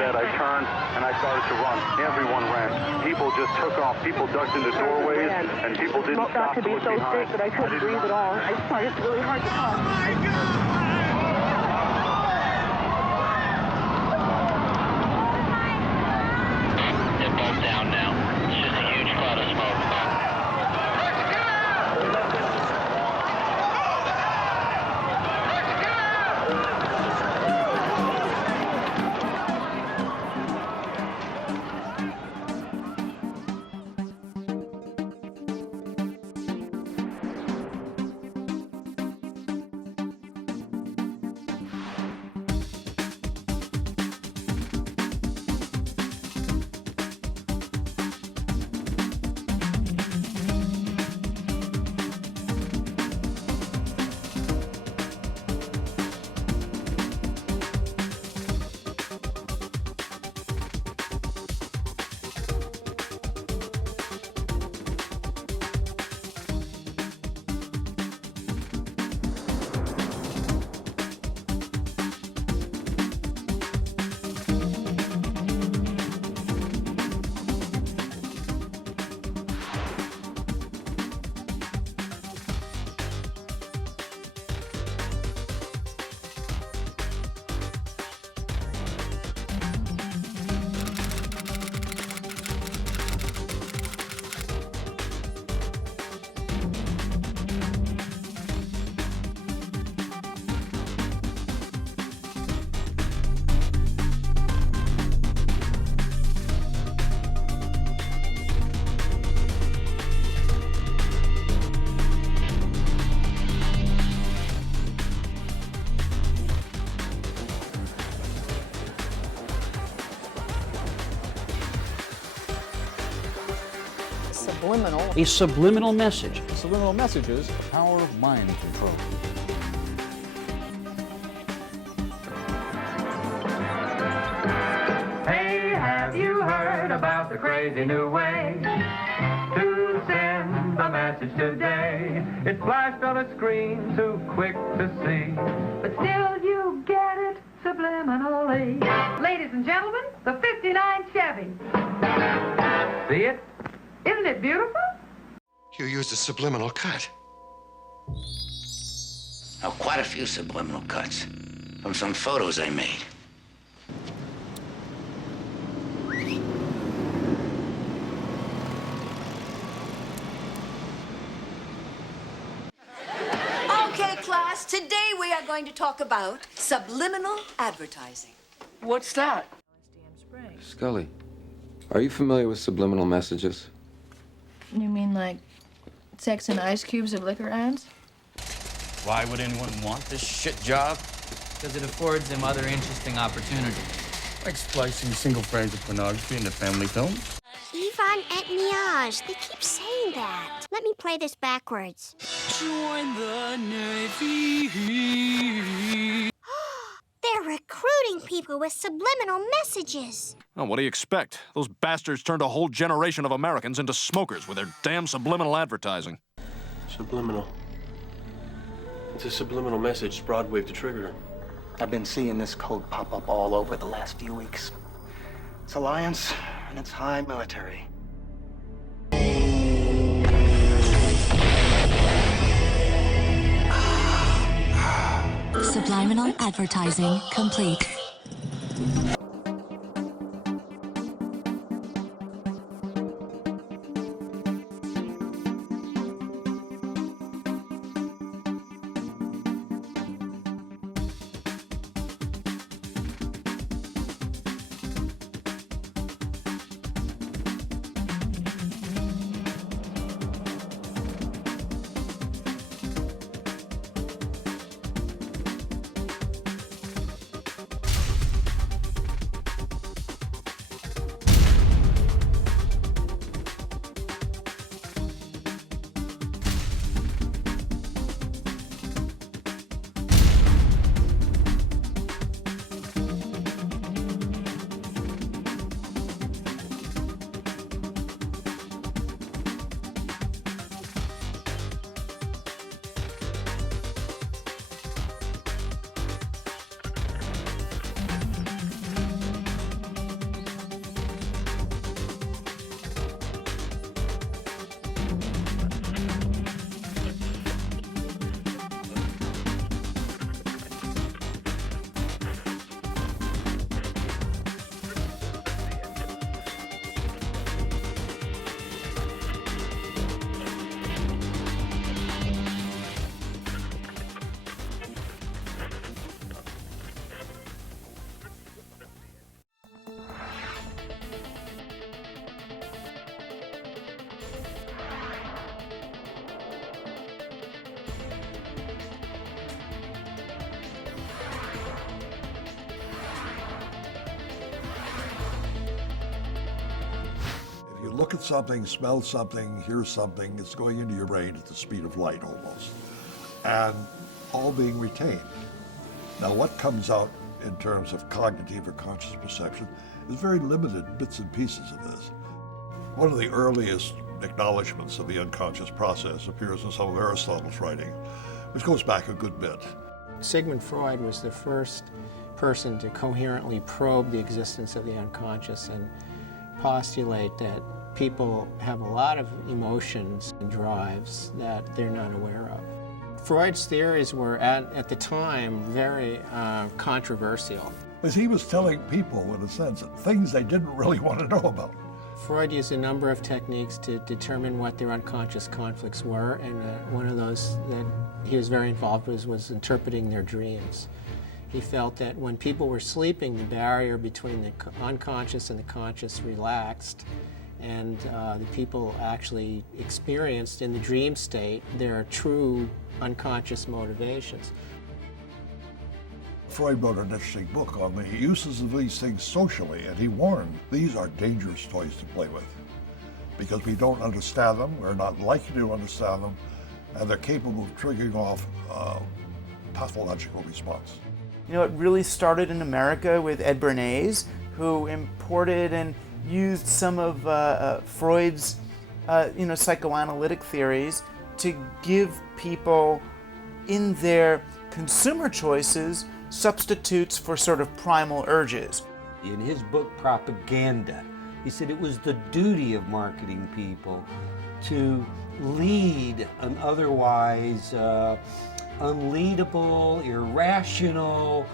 that, I turned and I started to run. Everyone ran. People just took off. People ducked into doorways, and people didn't stop to to be look so behind. sick that I couldn't breathe at all. I just find it's really hard to talk. They're both down now. It's just a huge cloud of smoke. Subliminal. A subliminal message. Subliminal messages, the power of mind control. Hey, have you heard about the crazy new way to send a message today? It's flashed on a screen, too quick to see, but still you get it subliminally. Ladies and gentlemen, the 59 Chevy. See it? Isn't it beautiful? You used a subliminal cut. Oh, quite a few subliminal cuts from some photos I made. Okay, class, today we are going to talk about subliminal advertising. What's that? Scully, are you familiar with subliminal messages? You mean like sex and ice cubes of liquor ads? Why would anyone want this shit job? Because it affords them other interesting opportunities. Like splicing single frames of pornography into family films. Yvonne et Miage. They keep saying that. Let me play this backwards. Join the Navy. They're recruiting people with subliminal messages. Oh, what do you expect? Those bastards turned a whole generation of Americans into smokers with their damn subliminal advertising. Subliminal. It's a subliminal message Broadway to trigger. I've been seeing this code pop up all over the last few weeks. It's Alliance, and it's high military. Subliminal advertising complete. look at something, smell something, hear something, it's going into your brain at the speed of light almost, and all being retained. Now what comes out in terms of cognitive or conscious perception is very limited bits and pieces of this. One of the earliest acknowledgments of the unconscious process appears in some of Aristotle's writing, which goes back a good bit. Sigmund Freud was the first person to coherently probe the existence of the unconscious and postulate that people have a lot of emotions and drives that they're not aware of. Freud's theories were, at the time, very controversial. Because he was telling people, in a sense, things they didn't really want to know about. Freud used a number of techniques to determine what their unconscious conflicts were, and one of those that he was very involved with was interpreting their dreams. He felt that when people were sleeping, the barrier between the unconscious and the conscious relaxed, and the people actually experienced in the dream state their true unconscious motivations. Freud wrote an interesting book on the uses of these things socially, and he warned these are dangerous toys to play with because we don't understand them, we're not likely to understand them, and they're capable of triggering off pathological response. You know, it really started in America with Ed Bernays, who imported and used some of Freud's psychoanalytic theories to give people in their consumer choices substitutes for sort of primal urges. In his book, Propaganda, he said it was the duty of marketing people to lead an otherwise unleadable, irrational,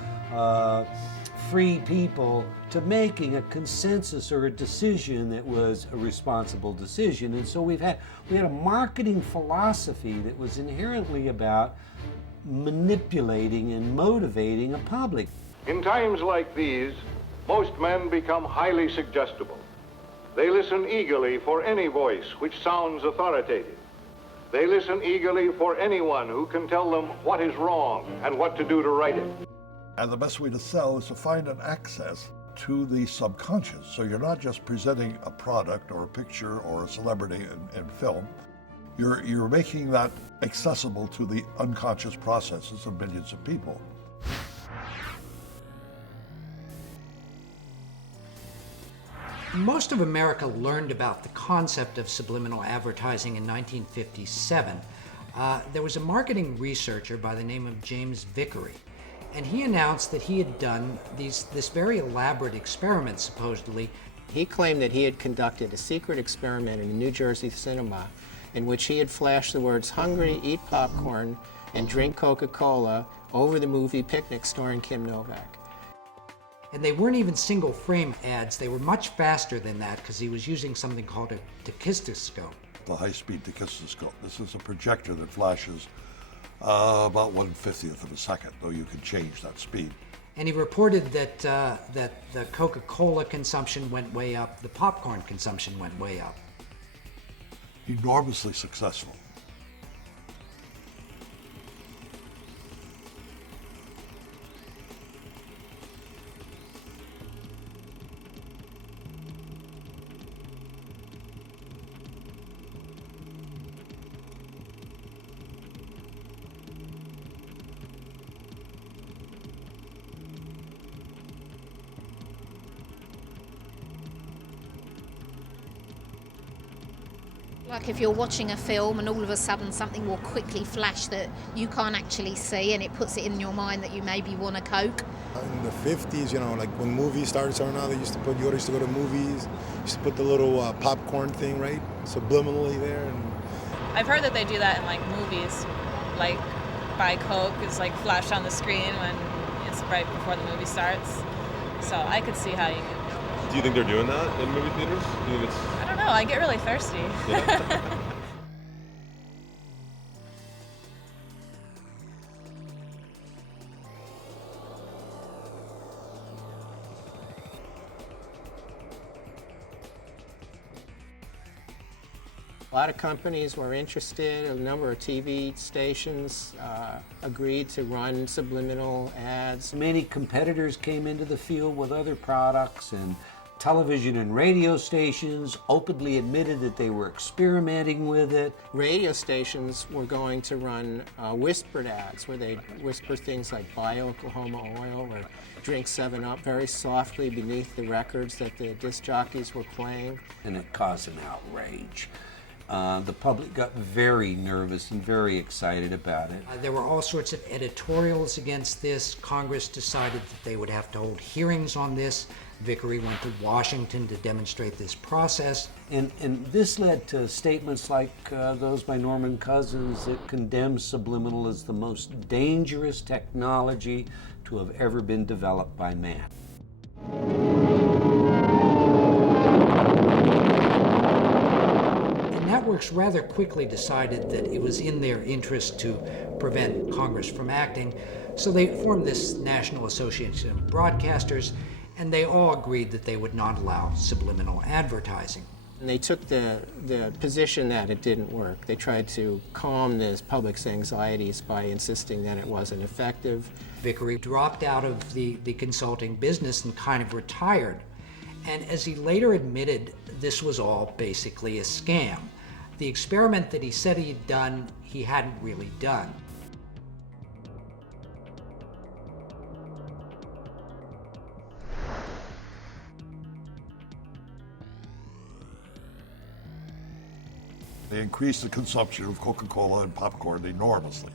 free people to making a consensus or a decision that was a responsible decision. And so we had a marketing philosophy that was inherently about manipulating and motivating a public. In times like these, most men become highly suggestible. They listen eagerly for any voice which sounds authoritative. They listen eagerly for anyone who can tell them what is wrong and what to do to right it. And the best way to sell is to find an access to the subconscious. So you're not just presenting a product or a picture or a celebrity in film. You're making that accessible to the unconscious processes of millions of people. Most of America learned about the concept of subliminal advertising in 1957. There was a marketing researcher by the name of James Vicary, and he announced that he had done this very elaborate experiment, supposedly. He claimed that he had conducted a secret experiment in a New Jersey cinema in which he had flashed the words "hungry, eat popcorn, and drink Coca-Cola" over the movie Picnic starring Kim Novak. And they weren't even single frame ads, they were much faster than that because he was using something called a tachistoscope. The high-speed tachistoscope. This is a projector that flashes about 1/50th of a second, though you can change that speed. And he reported that the Coca-Cola consumption went way up, the popcorn consumption went way up. Enormously successful. Like if you're watching a film and all of a sudden something will quickly flash that you can't actually see, and it puts it in your mind that you maybe want a Coke. In the 50s, you know, like when movies started turning out, you used to go to movies, used to put the little popcorn thing, right, subliminally there. And I've heard that they do that in like movies, like buy Coke is like flashed on the screen when it's right before the movie starts. So I could see how you could. Do you think they're doing that in movie theaters? Do you think it's... I don't know, I get really thirsty. Yeah. A lot of companies were interested, a number of TV stations agreed to run subliminal ads. Many competitors came into the field with other products, and Television and radio stations openly admitted that they were experimenting with it. Radio stations were going to run whispered ads where they'd whisper things like buy Oklahoma oil or drink 7-Up very softly beneath the records that the disc jockeys were playing. And it caused an outrage. The public got very nervous and very excited about it. There were all sorts of editorials against this. Congress decided that they would have to hold hearings on this. Vicary went to Washington to demonstrate this process. And this led to statements like those by Norman Cousins that condemned subliminal as the most dangerous technology to have ever been developed by man. The networks rather quickly decided that it was in their interest to prevent Congress from acting, so they formed this National Association of Broadcasters, and they all agreed that they would not allow subliminal advertising. And they took the position that it didn't work. They tried to calm the public's anxieties by insisting that it wasn't effective. Vicary dropped out of the consulting business and kind of retired. And as he later admitted, this was all basically a scam. The experiment that he said he had done, he hadn't really done. They increased the consumption of Coca-Cola and popcorn enormously.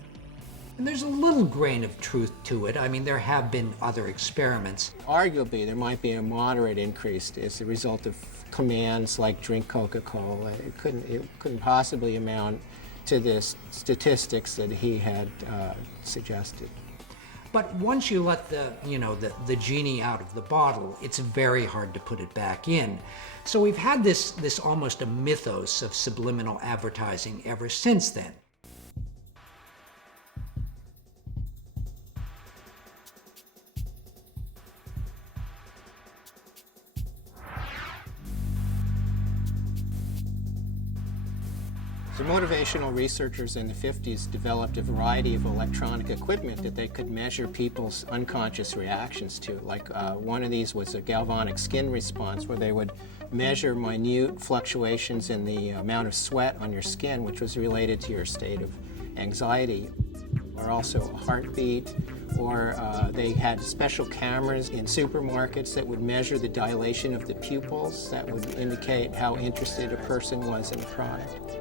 And there's a little grain of truth to it. I mean, there have been other experiments. Arguably, there might be a moderate increase as a result of commands like drink Coca-Cola. It couldn't possibly amount to the statistics that he had suggested. But once you let the genie out of the bottle, it's very hard to put it back in. So we've had this almost a mythos of subliminal advertising ever since then. The motivational researchers in the 50s developed a variety of electronic equipment that they could measure people's unconscious reactions to. Like one of these was a galvanic skin response, where they would measure minute fluctuations in the amount of sweat on your skin, which was related to your state of anxiety, or also a heartbeat. Or they had special cameras in supermarkets that would measure the dilation of the pupils that would indicate how interested a person was in the product.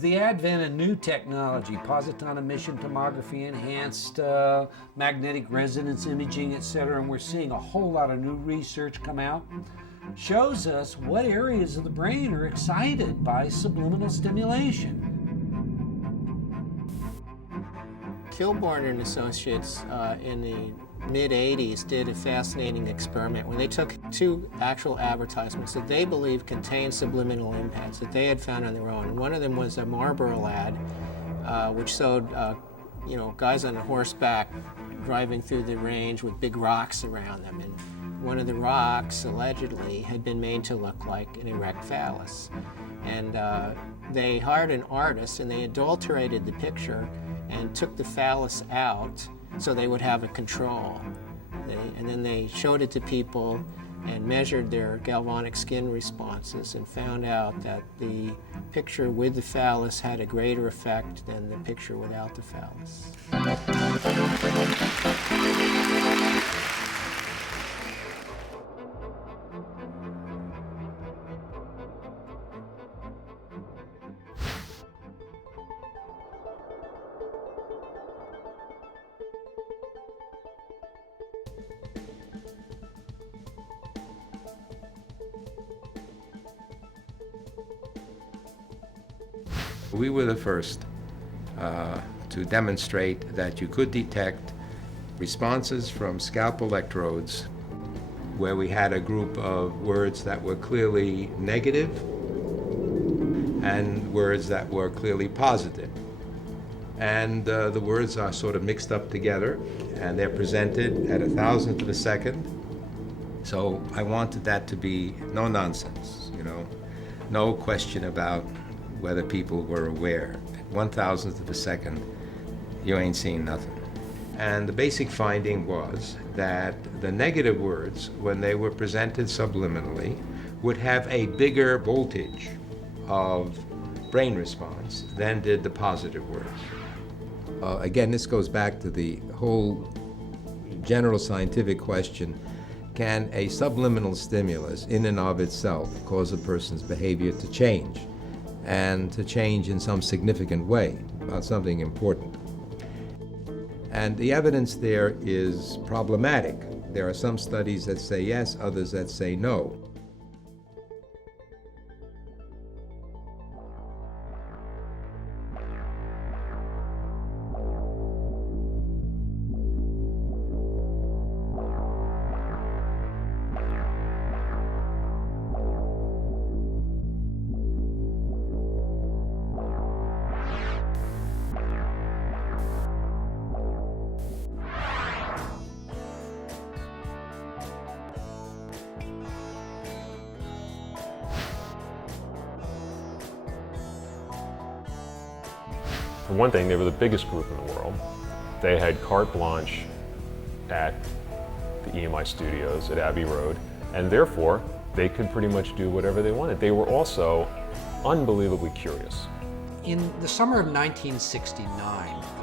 The advent of new technology, positron emission tomography, enhanced magnetic resonance imaging, etc., and we're seeing a whole lot of new research come out, shows us what areas of the brain are excited by subliminal stimulation. Kilborn and Associates in the mid-'80s did a fascinating experiment where they took two actual advertisements that they believed contained subliminal impacts that they had found on their own. And one of them was a Marlboro ad, which showed guys on a horseback driving through the range with big rocks around them. And one of the rocks, allegedly, had been made to look like an erect phallus. And they hired an artist and they adulterated the picture and took the phallus out so they would have a control. And then they showed it to people and measured their galvanic skin responses and found out that the picture with the phallus had a greater effect than the picture without the phallus. We were the first to demonstrate that you could detect responses from scalp electrodes where we had a group of words that were clearly negative and words that were clearly positive. And the words are sort of mixed up together, and they're presented at 1,000th of a second So I wanted that to be no nonsense, you know, no question about whether people were aware. At 1,000th of a second, you ain't seen nothing. And the basic finding was that the negative words, when they were presented subliminally, would have a bigger voltage of brain response than did the positive words. Again, this goes back to the whole general scientific question: can a subliminal stimulus in and of itself cause a person's behavior to change, and to change in some significant way about something important? And the evidence there is problematic. There are some studies that say yes, others that say no. For one thing, they were the biggest group in the world. They had carte blanche at the EMI studios at Abbey Road, and therefore they could pretty much do whatever they wanted. They were also unbelievably curious. In the summer of 1969,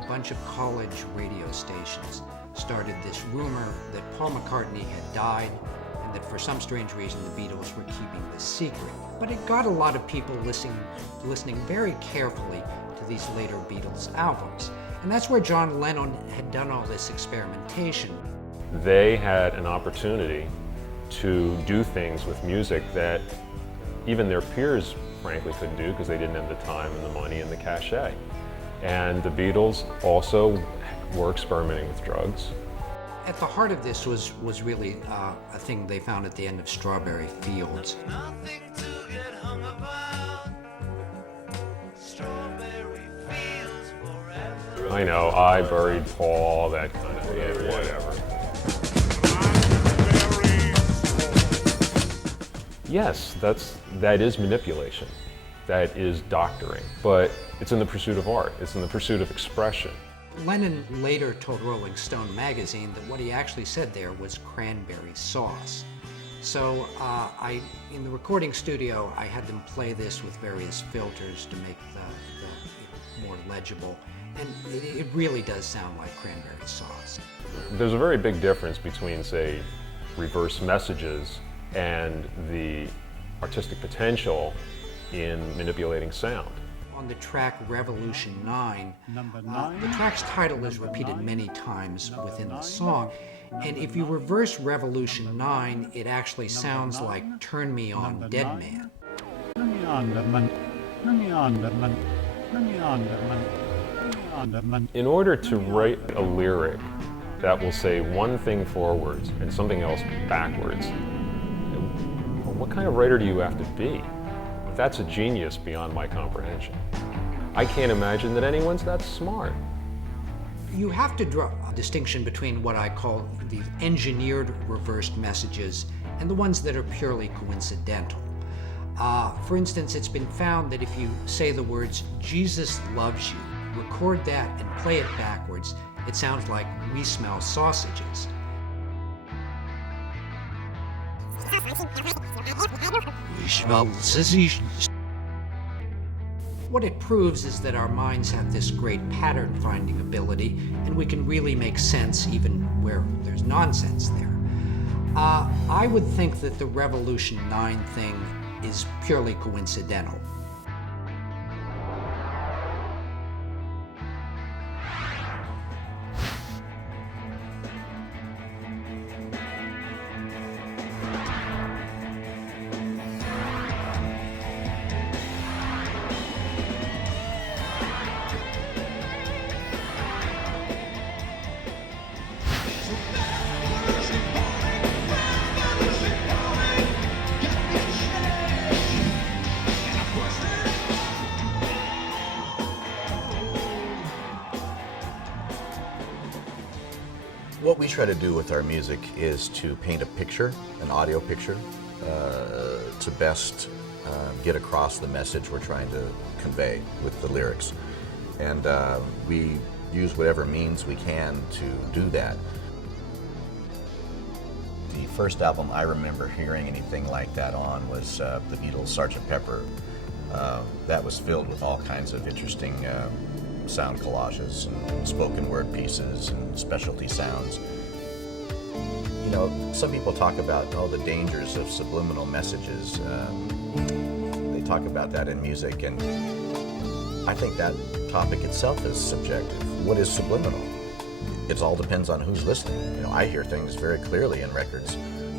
a bunch of college radio stations started this rumor that Paul McCartney had died and that for some strange reason the Beatles were keeping this secret. But it got a lot of people listening very carefully to these later Beatles albums. And that's where John Lennon had done all this experimentation. They had an opportunity to do things with music that even their peers frankly couldn't do because they didn't have the time and the money and the cachet. And the Beatles also were experimenting with drugs. At the heart of this was really a thing they found at the end of Strawberry Fields. I know, I buried Paul, that kind of thing, whatever. Yes, that is manipulation. That is doctoring. But it's in the pursuit of art. It's in the pursuit of expression. Lennon later told Rolling Stone magazine that what he actually said there was cranberry sauce. So in the recording studio, I had them play this with various filters to make the more legible. And it really does sound like cranberry sauce. There's a very big difference between, say, reverse messages and the artistic potential in manipulating sound. On the track Revolution 9, the track's title is repeated many times within the song. And if you reverse Revolution 9, it actually sounds like Turn Me On, Dead Man. In order to write a lyric that will say one thing forwards and something else backwards, what kind of writer do you have to be? That's a genius beyond my comprehension. I can't imagine that anyone's that smart. You have to draw a distinction between what I call the engineered reversed messages and the ones that are purely coincidental. For instance, it's been found that if you say the words, "Jesus loves you," record that and play it backwards, it sounds like "we smell sausages." We smell sausages. What it proves is that our minds have this great pattern-finding ability, and we can really make sense even where there's nonsense there. I would think that the Revolution 9 thing is purely coincidental. we try to do with our music is to paint a picture, an audio picture, to best get across the message we're trying to convey with the lyrics. And we use whatever means we can to do that. The first album I remember hearing anything like that on was the Beatles' Sgt. Pepper. That was filled with all kinds of interesting sound collages and spoken word pieces and specialty sounds. You know, some people talk about the dangers of subliminal messages. They talk about that in music, and I think that topic itself is subjective. What is subliminal? It all depends on who's listening. You know, I hear things very clearly in records,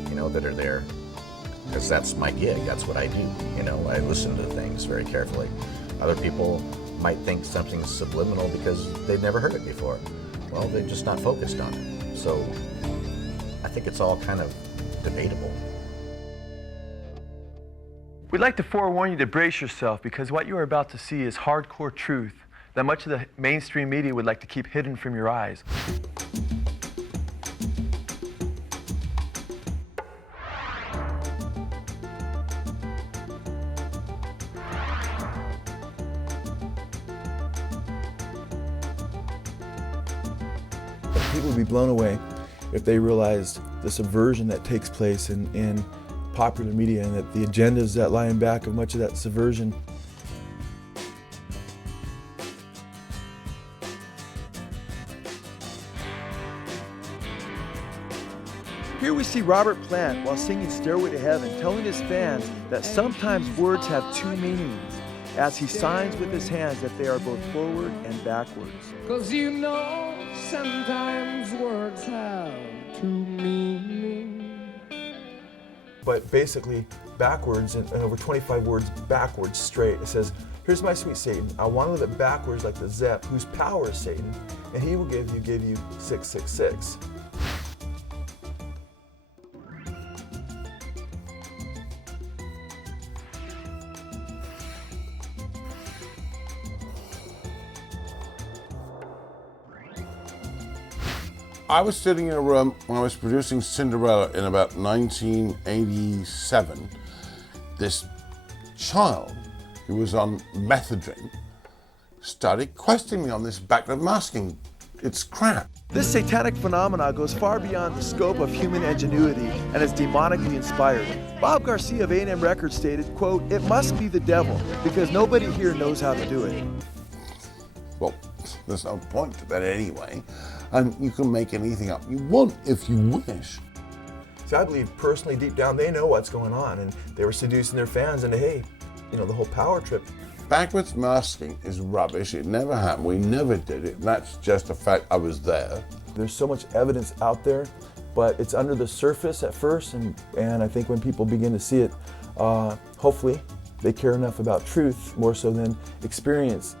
you know, that are there because that's my gig. That's what I do. You know, I listen to things very carefully. Other people might think something's subliminal because they've never heard it before. Well, they're just not focused on it. So I think it's all kind of debatable. We'd like to forewarn you to brace yourself because what you are about to see is hardcore truth that much of the mainstream media would like to keep hidden from your eyes. People would be blown away if they realized the subversion that takes place in popular media and that the agendas that lie in back of much of that subversion. Here we see Robert Plant, while singing Stairway to Heaven, telling his fans that sometimes words have two meanings, as he signs with his hands that they are both forward and backwards. 'Cause you know, sometimes words have two meanings. But basically, backwards, and over 25 words backwards straight, it says, here's my sweet Satan. I want to live it backwards like the Zepp, whose power is Satan, and he will give you 666. I was sitting in a room when I was producing Cinderella in about 1987. This child who was on methadone started questioning me on this background masking. It's crap. This satanic phenomena goes far beyond the scope of human ingenuity and is demonically inspired. Bob Garcia of A&M Records stated, quote, "It must be the devil because nobody here knows how to do it." Well, there's no point to that anyway. And you can make anything up you want if you wish. So I believe personally, deep down, they know what's going on, and they were seducing their fans into, hey, you know, the whole power trip. Backwards masking is rubbish. It never happened. We never did it. That's just a fact. I was there. There's so much evidence out there, but it's under the surface at first, and I think when people begin to see it, hopefully they care enough about truth more so than experience.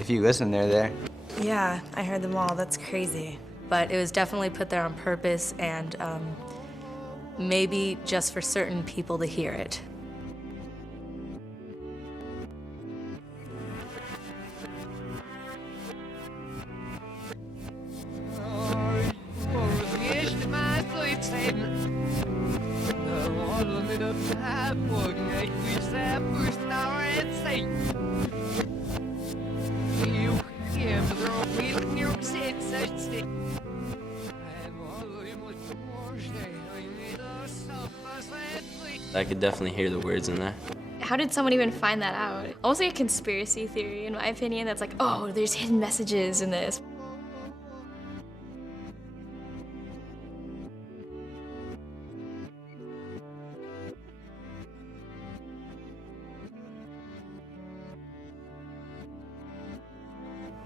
If you listen, they're there. Yeah, I heard them all. That's crazy. But it was definitely put there on purpose and maybe just for certain people to hear it. I could definitely hear the words in there. how did someone even find that out? Almost like a conspiracy theory, in my opinion, that's like, oh, there's hidden messages in this.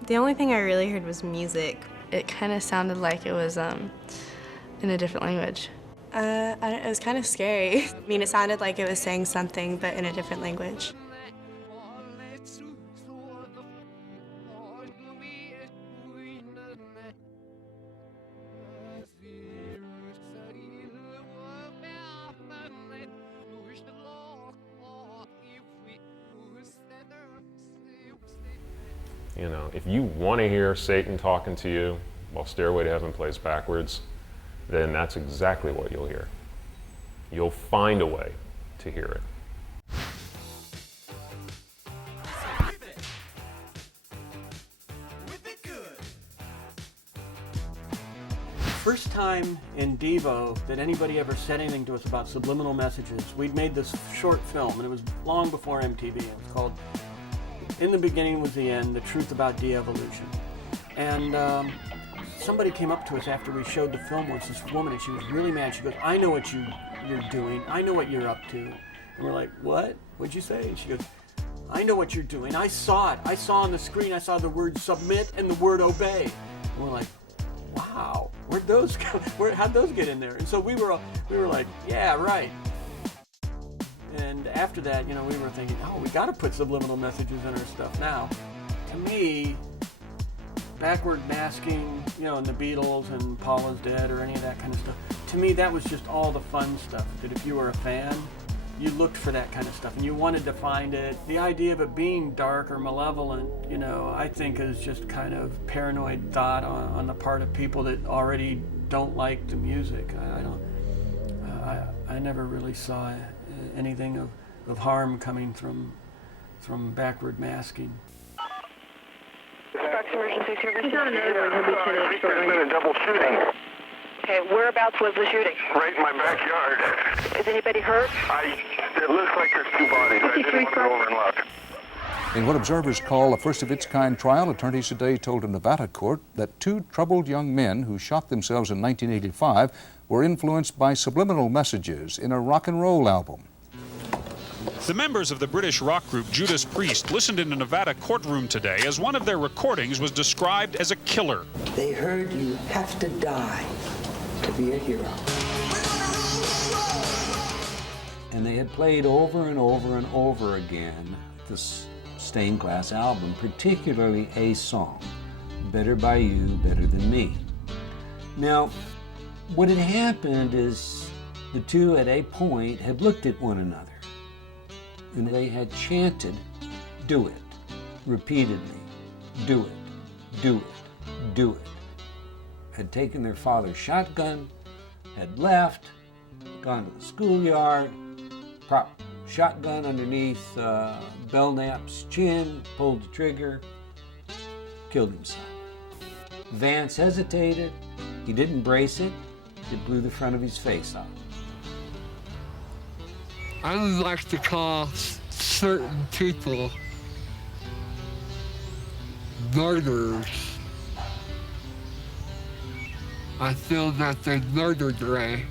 The only thing I really heard was music. It kind of sounded like it was in a different language. It was kind of scary. I mean, it sounded like it was saying something, but in a different language. You know, if you want to hear Satan talking to you while Stairway to Heaven plays backwards, then that's exactly what you'll hear. You'll find a way to hear it. First time in Devo that anybody ever said anything to us about subliminal messages. We'd made this short film, and it was long before MTV. It was called In the Beginning Was the End, The Truth About De-Evolution. And somebody came up to us after we showed the film once, this woman, and she was really mad. She goes, I know what you're doing. I know what you're up to. And we're like, what? What'd you say? And she goes, I know what you're doing. I saw it. I saw on the screen, I saw the word submit and the word obey. And we're like, wow, where'd those go? How'd those get in there? And so we were like, yeah, right. And after that, you know, we were thinking, oh, we got to put subliminal messages in our stuff now. To me, backward masking, you know, and the Beatles and Paula's Dead or any of that kind of stuff, to me, that was just all the fun stuff. That if you were a fan, you looked for that kind of stuff and you wanted to find it. The idea of it being dark or malevolent, you know, I think is just kind of paranoid thought on the part of people that already don't like the music. I never really saw anything of harm coming from backward masking. Dispatch emergency service. He's on another one. He'll be finished. There's been a double shooting. Okay, whereabouts was the shooting? Right in my backyard. Is anybody hurt? It looks like there's two bodies. I didn't want to go over and look. In what observers call a first-of-its-kind trial, attorneys today told a Nevada court that two troubled young men who shot themselves in 1985 were influenced by subliminal messages in a rock and roll album. The members of the British rock group Judas Priest listened in a Nevada courtroom today as one of their recordings was described as a killer. They heard you have to die to be a hero. And they had played over and over and over again this Stained Glass album, particularly a song, Better By You, Better Than Me. Now, what had happened is the two at a point had looked at one another and they had chanted, do it, repeatedly, do it, do it, do it. Had taken their father's shotgun, had left, gone to the schoolyard, propped shotgun underneath Belknap's chin, pulled the trigger, killed himself. Vance hesitated, he didn't brace it, it blew the front of his face off. I would like to call certain people murderers. I feel that they murdered Ray.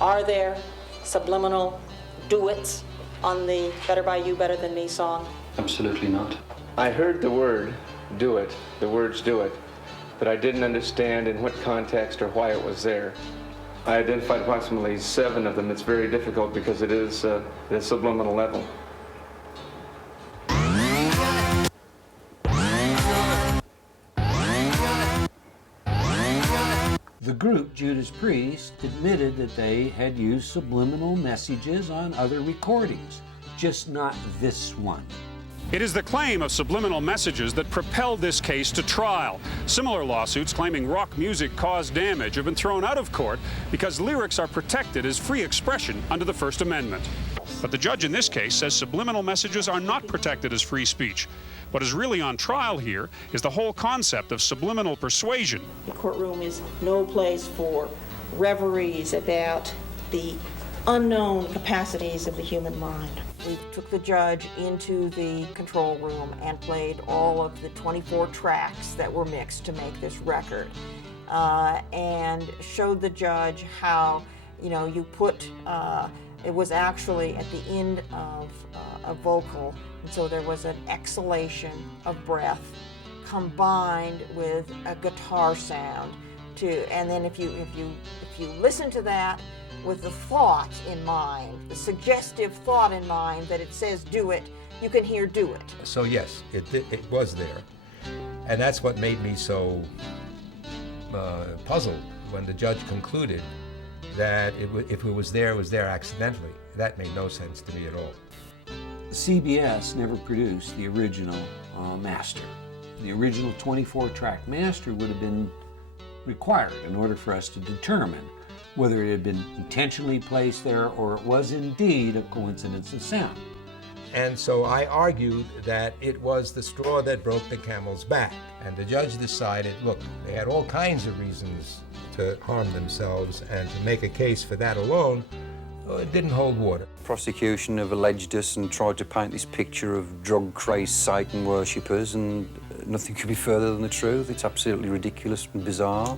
Are there subliminal duets on the Better By You, Better Than Me song? Absolutely not. I heard the word, do it, the words do it, but I didn't understand in what context or why it was there. I identified approximately 7 of them. It's very difficult because it is at a subliminal level. The group, Judas Priest, admitted that they had used subliminal messages on other recordings, just not this one. It is the claim of subliminal messages that propelled this case to trial. Similar lawsuits claiming rock music caused damage have been thrown out of court because lyrics are protected as free expression under the First Amendment. But the judge in this case says subliminal messages are not protected as free speech. What is really on trial here is the whole concept of subliminal persuasion. The courtroom is no place for reveries about the unknown capacities of the human mind. We took the judge into the control room and played all of the 24 tracks that were mixed to make this record, and showed the judge how, you put, it was actually at the end of a vocal, and so there was an exhalation of breath combined with a guitar sound, and then if you listen to that with the thought in mind, the suggestive thought in mind that it says do it, you can hear do it. So yes, it was there. And that's what made me so puzzled when the judge concluded that if it was there accidentally. That made no sense to me at all. CBS never produced the original master. The original 24-track master would have been required in order for us to determine whether it had been intentionally placed there or it was indeed a coincidence of sound. And so I argued that it was the straw that broke the camel's back. And the judge decided, look, they had all kinds of reasons to harm themselves, and to make a case for that alone, it didn't hold water. Prosecution have alleged us and tried to paint this picture of drug-crazed Satan worshippers, and nothing could be further than the truth. It's absolutely ridiculous and bizarre.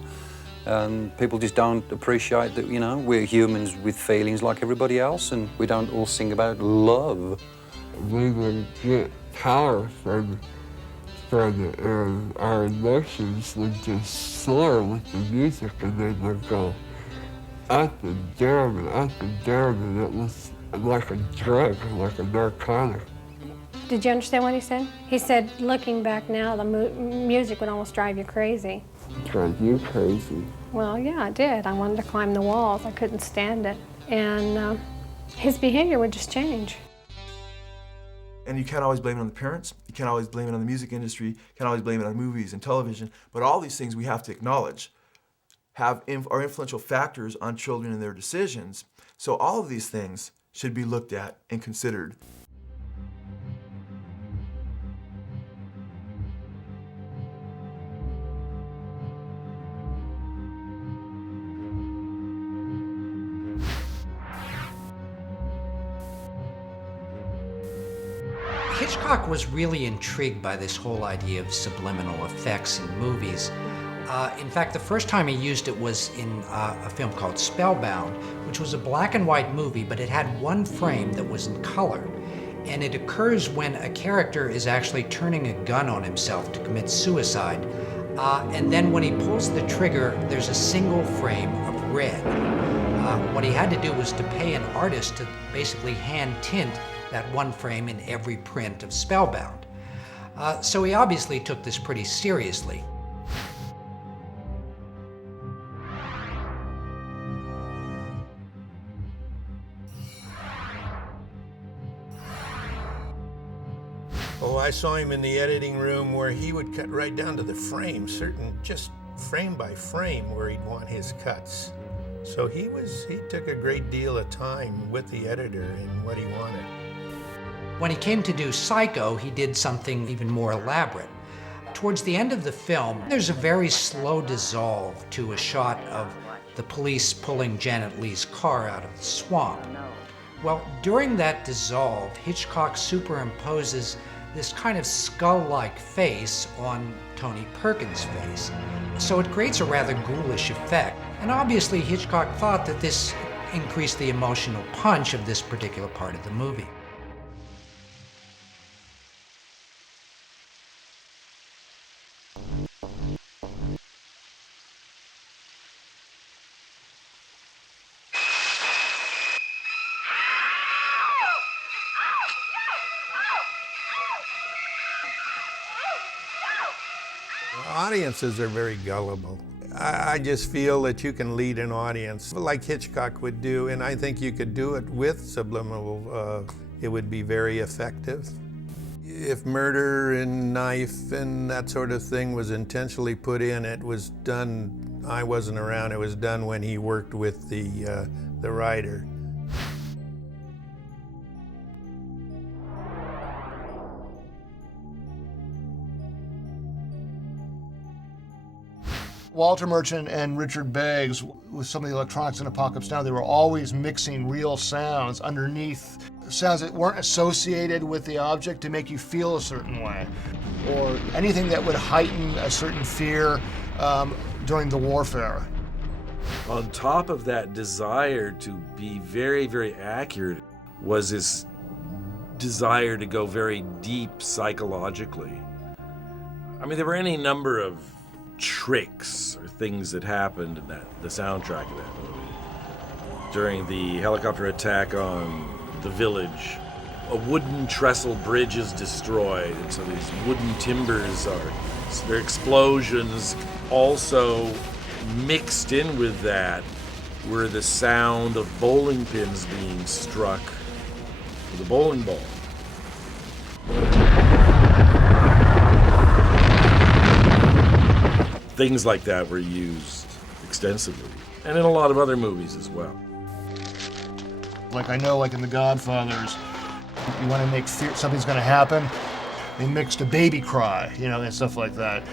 And people just don't appreciate that, we're humans with feelings like everybody else, and we don't all sing about love. We would get power from it, and our emotions would just soar with the music, and then would go up and down, and it was like a drug, like a narcotic. Did you understand what he said? He said, looking back now, the music would almost drive you crazy. Drive you crazy? Well, yeah, it did. I wanted to climb the walls. I couldn't stand it. And his behavior would just change. And you can't always blame it on the parents. You can't always blame it on the music industry. You can't always blame it on movies and television. But all these things we have to acknowledge are influential factors on children and their decisions. So all of these things should be looked at and considered. Hitchcock was really intrigued by this whole idea of subliminal effects in movies. In fact, the first time he used it was in a film called Spellbound, which was a black and white movie, but it had one frame that was in color. And it occurs when a character is actually turning a gun on himself to commit suicide. And then when he pulls the trigger, there's a single frame of red. What he had to do was to pay an artist to basically hand tint that one frame in every print of Spellbound. So he obviously took this pretty seriously. Oh, I saw him in the editing room where he would cut right down to the frame, just frame by frame where he'd want his cuts. So he took a great deal of time with the editor in what he wanted. When he came to do Psycho, he did something even more elaborate. Towards the end of the film, there's a very slow dissolve to a shot of the police pulling Janet Leigh's car out of the swamp. Well, during that dissolve, Hitchcock superimposes this kind of skull-like face on Tony Perkins' face. So it creates a rather ghoulish effect. And obviously Hitchcock thought that this increased the emotional punch of this particular part of the movie. Audiences are very gullible. I just feel that you can lead an audience like Hitchcock would do, and I think you could do it with subliminal. It would be very effective. If murder and knife and that sort of thing was intentionally put in, it was done, I wasn't around, it was done when he worked with the writer. Walter Merchant and Richard Beggs, with some of the electronics in Apocalypse Now, they were always mixing real sounds underneath sounds that weren't associated with the object to make you feel a certain way, or anything that would heighten a certain fear during the warfare. On top of that desire to be very, very accurate was this desire to go very deep psychologically. I mean, there were any number of tricks or things that happened in the soundtrack of that movie. During the helicopter attack on the village, a wooden trestle bridge is destroyed, and so these wooden timbers their explosions. Also mixed in with that were the sound of bowling pins being struck with a bowling ball. Things like that were used extensively, and in a lot of other movies as well. Like I know, like in The Godfathers, you want to make fear something's going to happen, they mixed a baby cry, and stuff like that.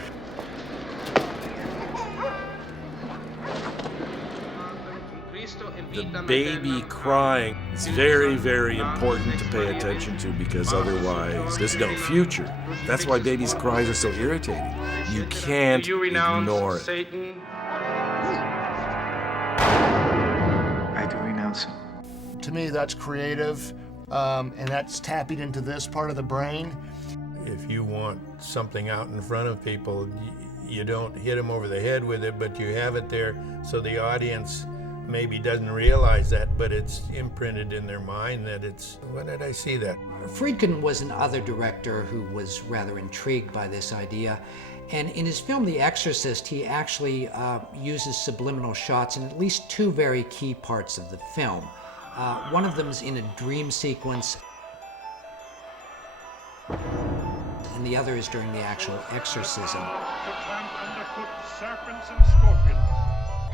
The baby crying is very, very important to pay attention to, because otherwise there's no future. That's why babies' cries are so irritating. You can't ignore it. Satan? I do renounce him. To me, that's creative, and that's tapping into this part of the brain. If you want something out in front of people, you don't hit them over the head with it, but you have it there so the audience maybe doesn't realize that, but it's imprinted in their mind that it's, when did I see that? Friedkin was another director who was rather intrigued by this idea. And in his film, The Exorcist, he actually uses subliminal shots in at least two very key parts of the film. One of them is in a dream sequence, and the other is during the actual exorcism. To tramp underfoot serpents and scorpions,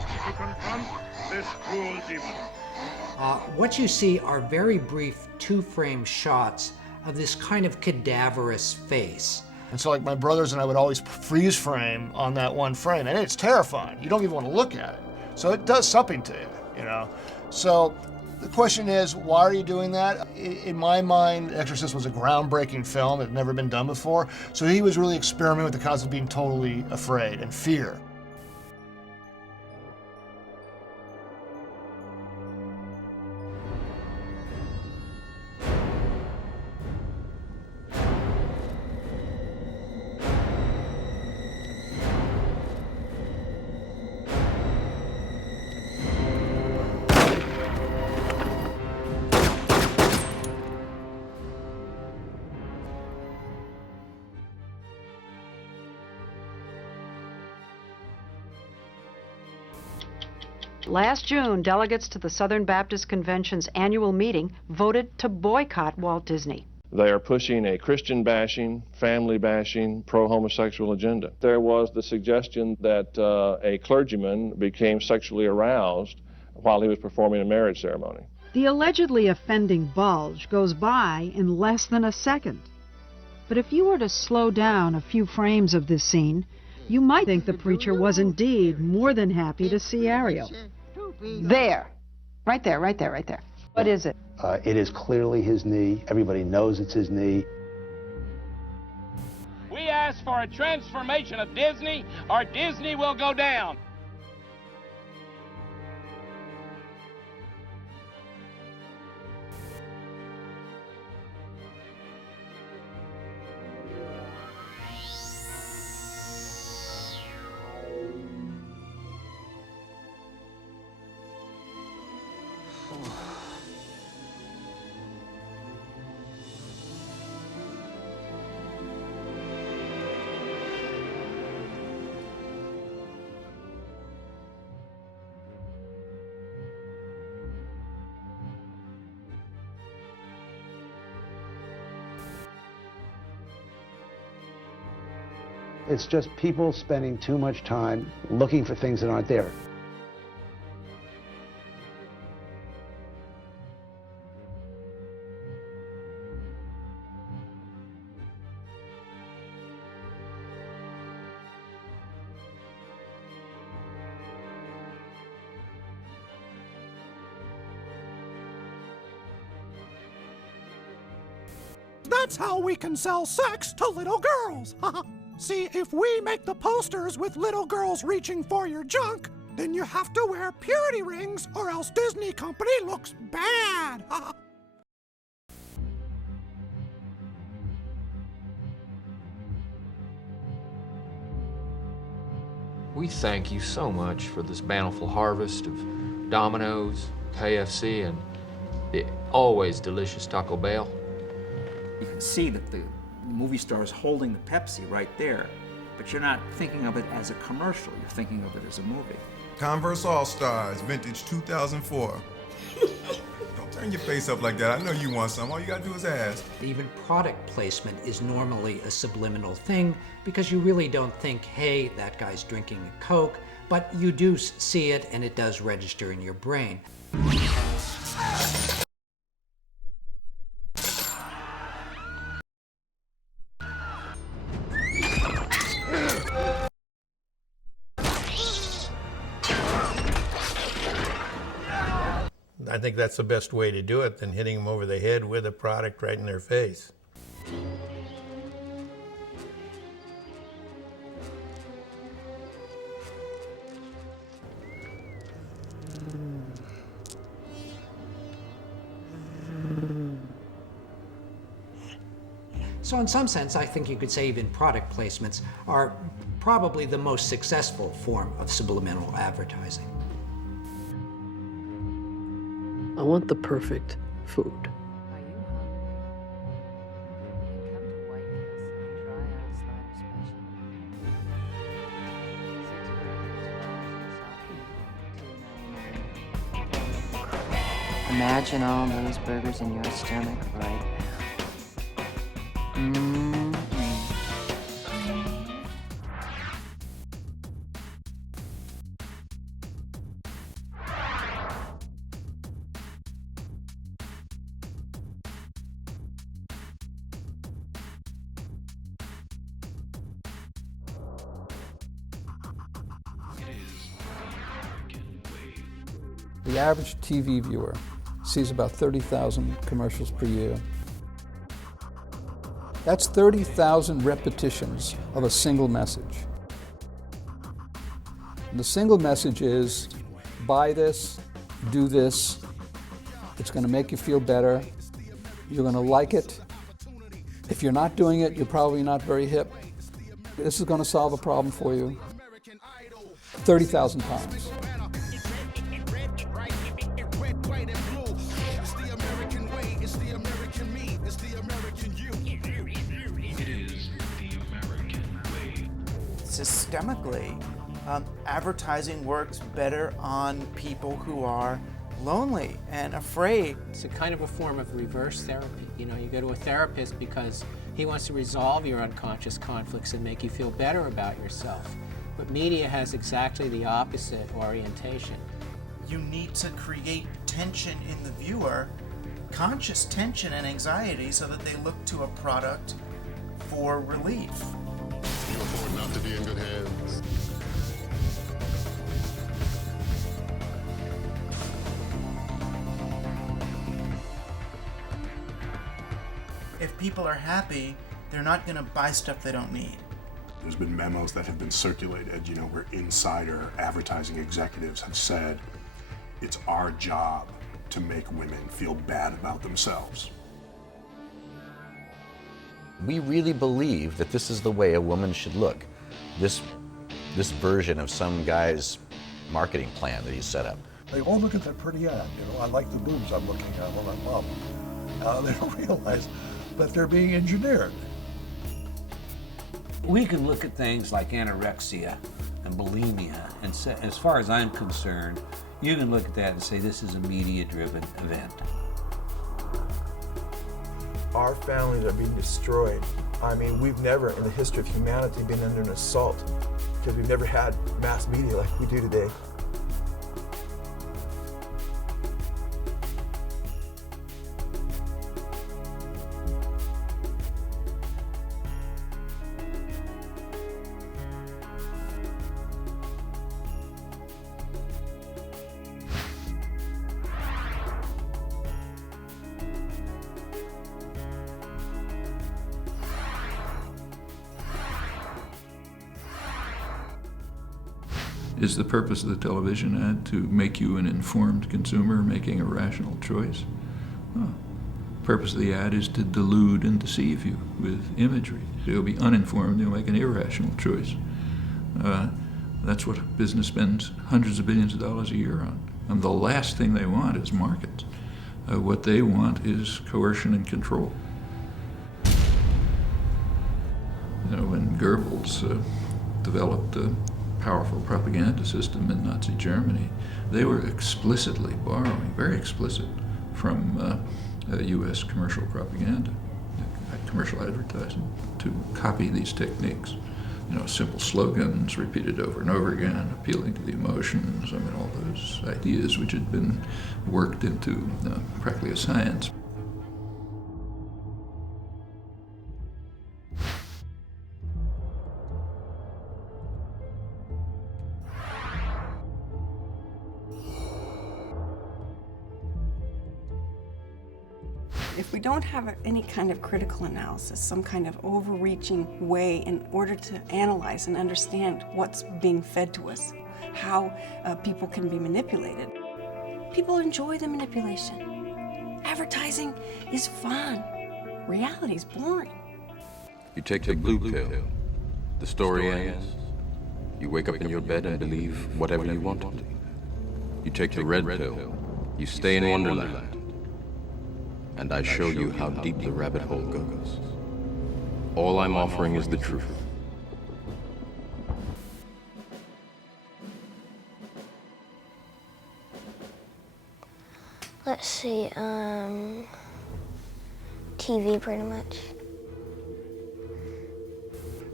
to confront this cruel demon. What you see are very brief two-frame shots of this kind of cadaverous face. And so like my brothers and I would always freeze frame on that one frame, and it's terrifying. You don't even want to look at it. So it does something to you, So the question is, why are you doing that? In my mind, Exorcist was a groundbreaking film. It had never been done before. So he was really experimenting with the concept of being totally afraid and fear. Last June, delegates to the Southern Baptist Convention's annual meeting voted to boycott Walt Disney. They are pushing a Christian bashing, family bashing, pro-homosexual agenda. There was the suggestion that a clergyman became sexually aroused while he was performing a marriage ceremony. The allegedly offending bulge goes by in less than a second. But if you were to slow down a few frames of this scene, you might think the preacher was indeed more than happy to see Ariel. There. Right there, right there, right there. What is it? It is clearly his knee. Everybody knows it's his knee. We ask for a transformation of Disney, or Disney will go down. It's just people spending too much time looking for things that aren't there. That's how we can sell sex to little girls. See, if we make the posters with little girls reaching for your junk, then you have to wear purity rings or else Disney Company looks bad. We thank you so much for this bountiful harvest of Domino's, KFC, and the always delicious Taco Bell. You can see that the movie star is holding the Pepsi right there, but you're not thinking of it as a commercial, you're thinking of it as a movie. Converse All-Stars, vintage 2004. Don't turn your face up like that. I know you want some. All you gotta do is ask. Even product placement is normally a subliminal thing because you really don't think, hey, that guy's drinking a Coke, but you do see it and it does register in your brain. I think that's the best way to do it than hitting them over the head with a product right in their face. So in some sense, I think you could say even product placements are probably the most successful form of subliminal advertising. I want the perfect food. Imagine all those burgers in your stomach right now. The average TV viewer sees about 30,000 commercials per year. That's 30,000 repetitions of a single message. And the single message is, buy this, do this, it's going to make you feel better, you're going to like it. If you're not doing it, you're probably not very hip. This is going to solve a problem for you. 30,000 times. Systemically, advertising works better on people who are lonely and afraid. It's a kind of a form of reverse therapy. You know, you go to a therapist because he wants to resolve your unconscious conflicts and make you feel better about yourself. But media has exactly the opposite orientation. You need to create tension in the viewer, conscious tension and anxiety, so that they look to a product for relief. You afford not to be in good hands. If people are happy, they're not going to buy stuff they don't need. There's been memos that have been circulated, you know, where insider advertising executives have said, it's our job to make women feel bad about themselves. We really believe that this is the way a woman should look. This version of some guy's marketing plan that he's set up. They all look at that pretty ad. You know, I like the boobs I'm looking at while I'm up. They don't realize that they're being engineered. We can look at things like anorexia and bulimia, and say, as far as I'm concerned, you can look at that and say this is a media-driven event. Our families are being destroyed. I mean, we've never in the history of humanity been under an assault because we've never had mass media like we do today. Is the purpose of the television ad to make you an informed consumer making a rational choice? The purpose of the ad is to delude and deceive you with imagery. You'll be uninformed, you'll make an irrational choice. That's what business spends hundreds of billions of dollars a year on. And the last thing they want is markets. What they want is coercion and control. You know, when Goebbels developed a powerful propaganda system in Nazi Germany, they were explicitly borrowing, very explicit, from U.S. commercial propaganda, commercial advertising, to copy these techniques. You know, simple slogans repeated over and over again, appealing to the emotions, I mean, all those ideas which had been worked into practically a science. If we don't have any kind of critical analysis, some kind of overreaching way in order to analyze and understand what's being fed to us, how people can be manipulated, people enjoy the manipulation. Advertising is fun. Reality is boring. You take the blue pill, the story ends. You wake up in your bed and believe whatever you want to. You take the red pill, you stay in Wonderland. And I show you how deep the rabbit hole goes. All I'm offering is the truth. Let's see, TV pretty much.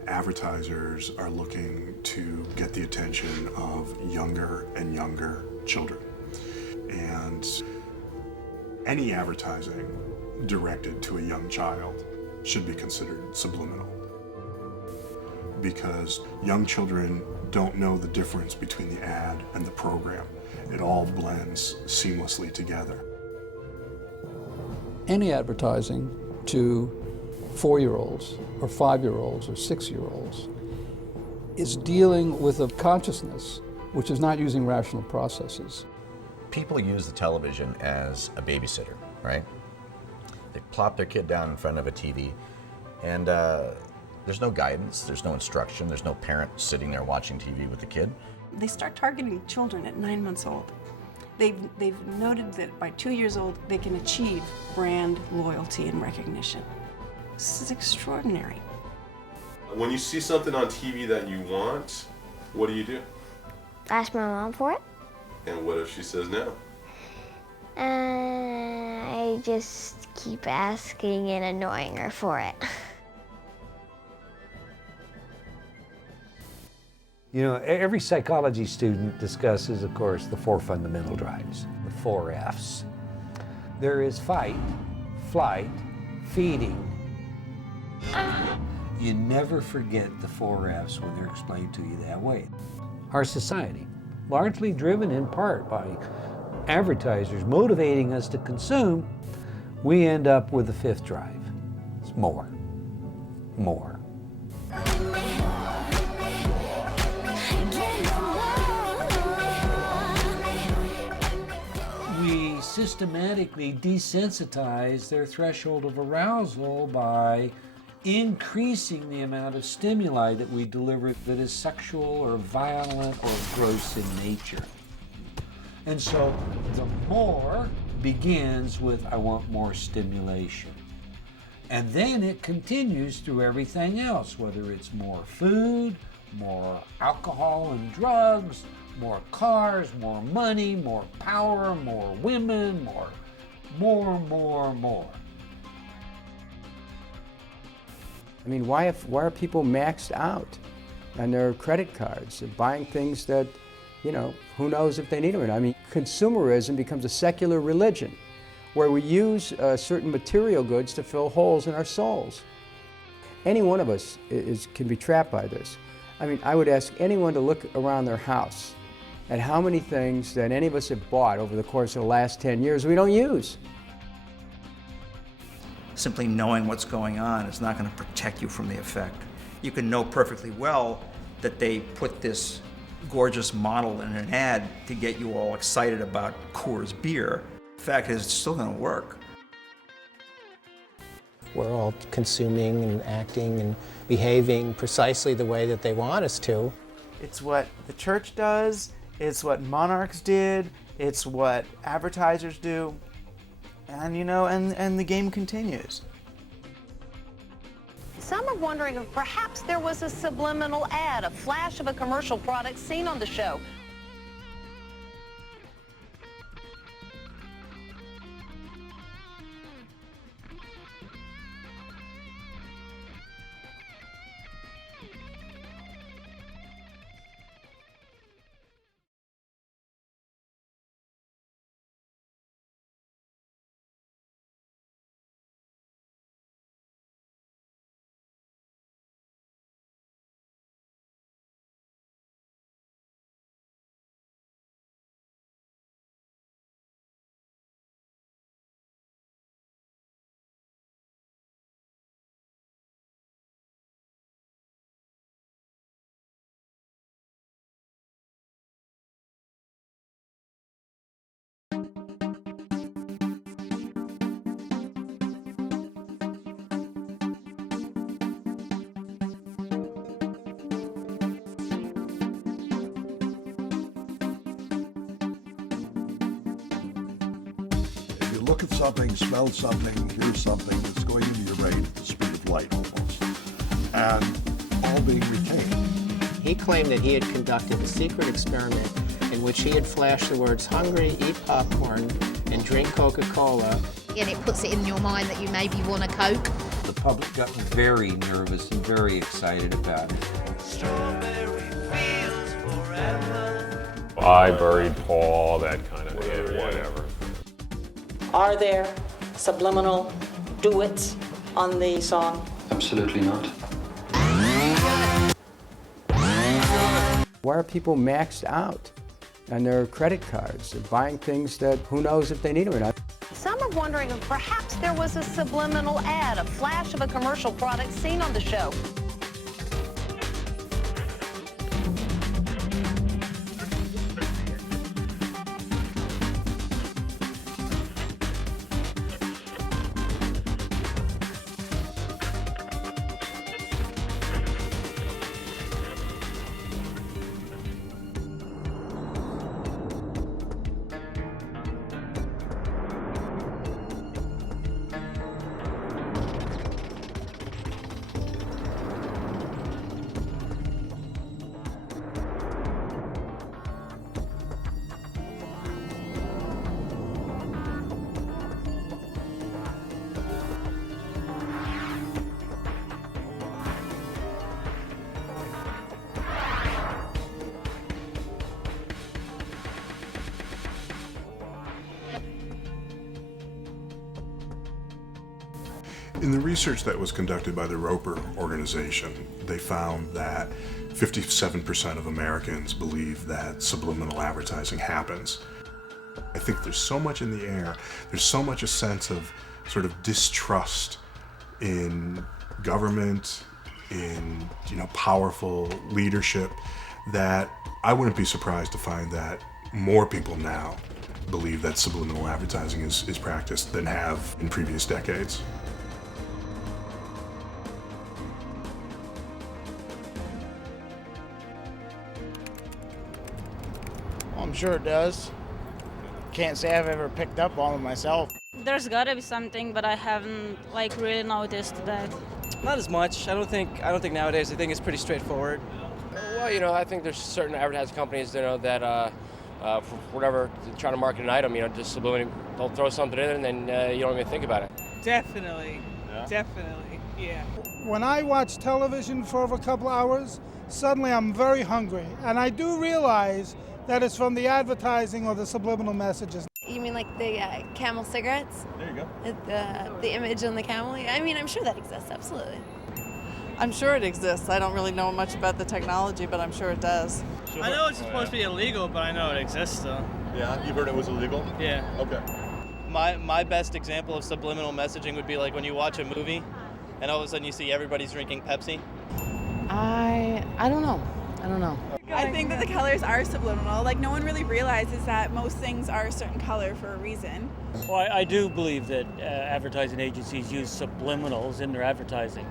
Advertisers are looking to get the attention of younger and younger children. And any advertising directed to a young child should be considered subliminal, because young children don't know the difference between the ad and the program. It all blends seamlessly together. Any advertising to 4-year-olds or 5-year-olds or 6-year-olds is dealing with a consciousness which is not using rational processes. People use the television as a babysitter, right? They plop their kid down in front of a TV, and there's no guidance, there's no instruction, there's no parent sitting there watching TV with the kid. They start targeting children at 9 months old. They've noted that by 2 years old, they can achieve brand loyalty and recognition. This is extraordinary. When you see something on TV that you want, what do? Ask my mom for it. And what if she says no? I just keep asking and annoying her for it. You know, every psychology student discusses, of course, the 4 fundamental drives, the 4 Fs. There is fight, flight, feeding. You never forget the 4 Fs when they're explained to you that way. Our society, largely driven in part by advertisers motivating us to consume, we end up with the 5th drive. It's more. More. We systematically desensitize their threshold of arousal by increasing the amount of stimuli that we deliver that is sexual or violent or gross in nature. And so the more begins with, I want more stimulation. And then it continues through everything else, whether it's more food, more alcohol and drugs, more cars, more money, more power, more women, more. I mean, why are people maxed out on their credit cards, and buying things that, you know, who knows if they need them or not? I mean, consumerism becomes a secular religion where we use certain material goods to fill holes in our souls. Any one of us can be trapped by this. I mean, I would ask anyone to look around their house at how many things that any of us have bought over the course of the last 10 years we don't use. Simply knowing what's going on is not going to protect you from the effect. You can know perfectly well that they put this gorgeous model in an ad to get you all excited about Coors beer. The fact is, it's still going to work. We're all consuming and acting and behaving precisely the way that they want us to. It's what the church does, it's what monarchs did, it's what advertisers do, and and the game continues. Some are wondering if perhaps there was a subliminal ad, a flash of a commercial product seen on the show. Look at something, smell something, hear something, it's going into your brain at the speed of light almost, and all being retained. He claimed that he had conducted a secret experiment in which he had flashed the words hungry, eat popcorn, and drink Coca-Cola. And it puts it in your mind that you maybe want a Coke. The public got very nervous and very excited about it. I buried Paul, that kind of whatever. Are there subliminal duets on the song? Absolutely not. Why are people maxed out on their credit cards? They're buying things that who knows if they need them or not. Some are wondering if perhaps there was a subliminal ad, a flash of a commercial product seen on the show. In the research that was conducted by the Roper organization, they found that 57% of Americans believe that subliminal advertising happens. I think there's so much in the air, there's so much a sense of sort of distrust in government, in powerful leadership, that I wouldn't be surprised to find that more people now believe that subliminal advertising is practiced than have in previous decades. I'm sure it does. Can't say I've ever picked up on it myself. There's gotta be something, but I haven't really noticed that. Not as much. I don't think nowadays. I think it's pretty straightforward. Well, I think there's certain advertising companies, that for whatever, trying to market an item, just subliminally, they'll throw something in and then you don't even think about it. Definitely. Yeah. Definitely. Yeah. When I watch television for over a couple hours, suddenly I'm very hungry, and I do realize that it's from the advertising or the subliminal messages. You mean like the Camel cigarettes? There you go. The image on the Camel? I mean, I'm sure that exists, absolutely. I'm sure it exists. I don't really know much about the technology, but I'm sure it does. I know it's supposed to be illegal, but I know it exists still. Yeah, you've heard it was illegal? Yeah. Okay. My best example of subliminal messaging would be like when you watch a movie and all of a sudden you see everybody's drinking Pepsi. I don't know. I don't know. I think that the colors are subliminal. Like, no one really realizes that most things are a certain color for a reason. Well, I do believe that advertising agencies use subliminals in their advertising.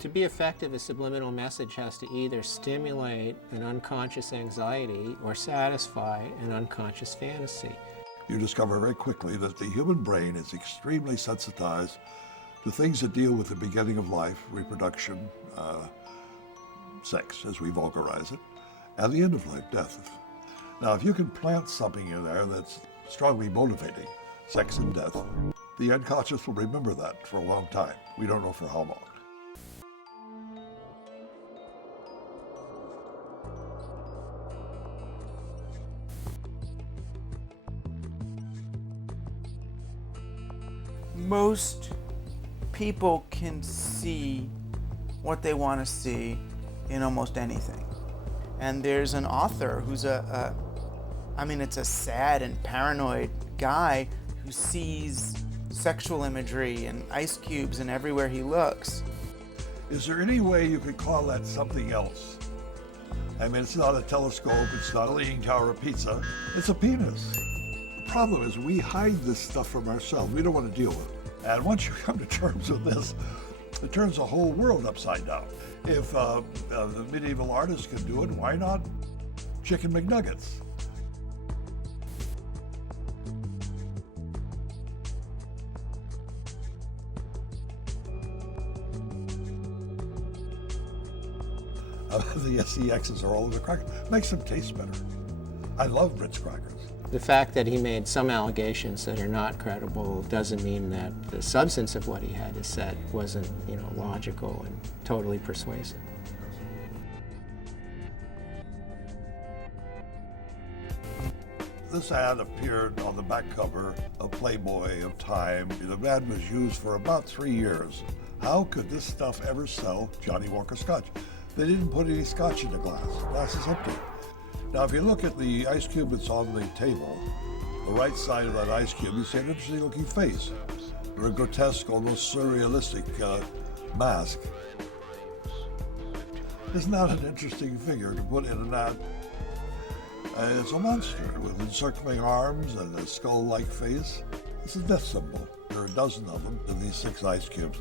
To be effective, a subliminal message has to either stimulate an unconscious anxiety or satisfy an unconscious fantasy. You discover very quickly that the human brain is extremely sensitized to things that deal with the beginning of life, reproduction, sex, as we vulgarize it, and the end of life, death. Now, if you can plant something in there that's strongly motivating, sex and death, the unconscious will remember that for a long time. We don't know for how long. Most people can see what they want to see in almost anything. And there's an author who's it's a sad and paranoid guy who sees sexual imagery and ice cubes and everywhere he looks. Is there any way you could call that something else? I mean, it's not a telescope, it's not a Leaning Tower of Pizza, it's a penis. The problem is we hide this stuff from ourselves. We don't want to deal with it. And once you come to terms with this, it turns the whole world upside down. If the medieval artists could do it, why not Chicken McNuggets? The SEXs are all over the crackers. Makes them taste better. I love Ritz crackers. The fact that he made some allegations that are not credible doesn't mean that the substance of what he had to say wasn't, logical and totally persuasive. This ad appeared on the back cover of Playboy, of Time. The ad was used for about 3 years. How could this stuff ever sell Johnny Walker Scotch? They didn't put any scotch in the glass. Glass is empty. Now, if you look at the ice cube that's on the table, the right side of that ice cube, you see an interesting looking face, or a grotesque, almost surrealistic mask. Isn't that an interesting figure to put in an ad? It's a monster with encircling arms and a skull-like face. It's a death symbol. There are a dozen of them in these 6 ice cubes.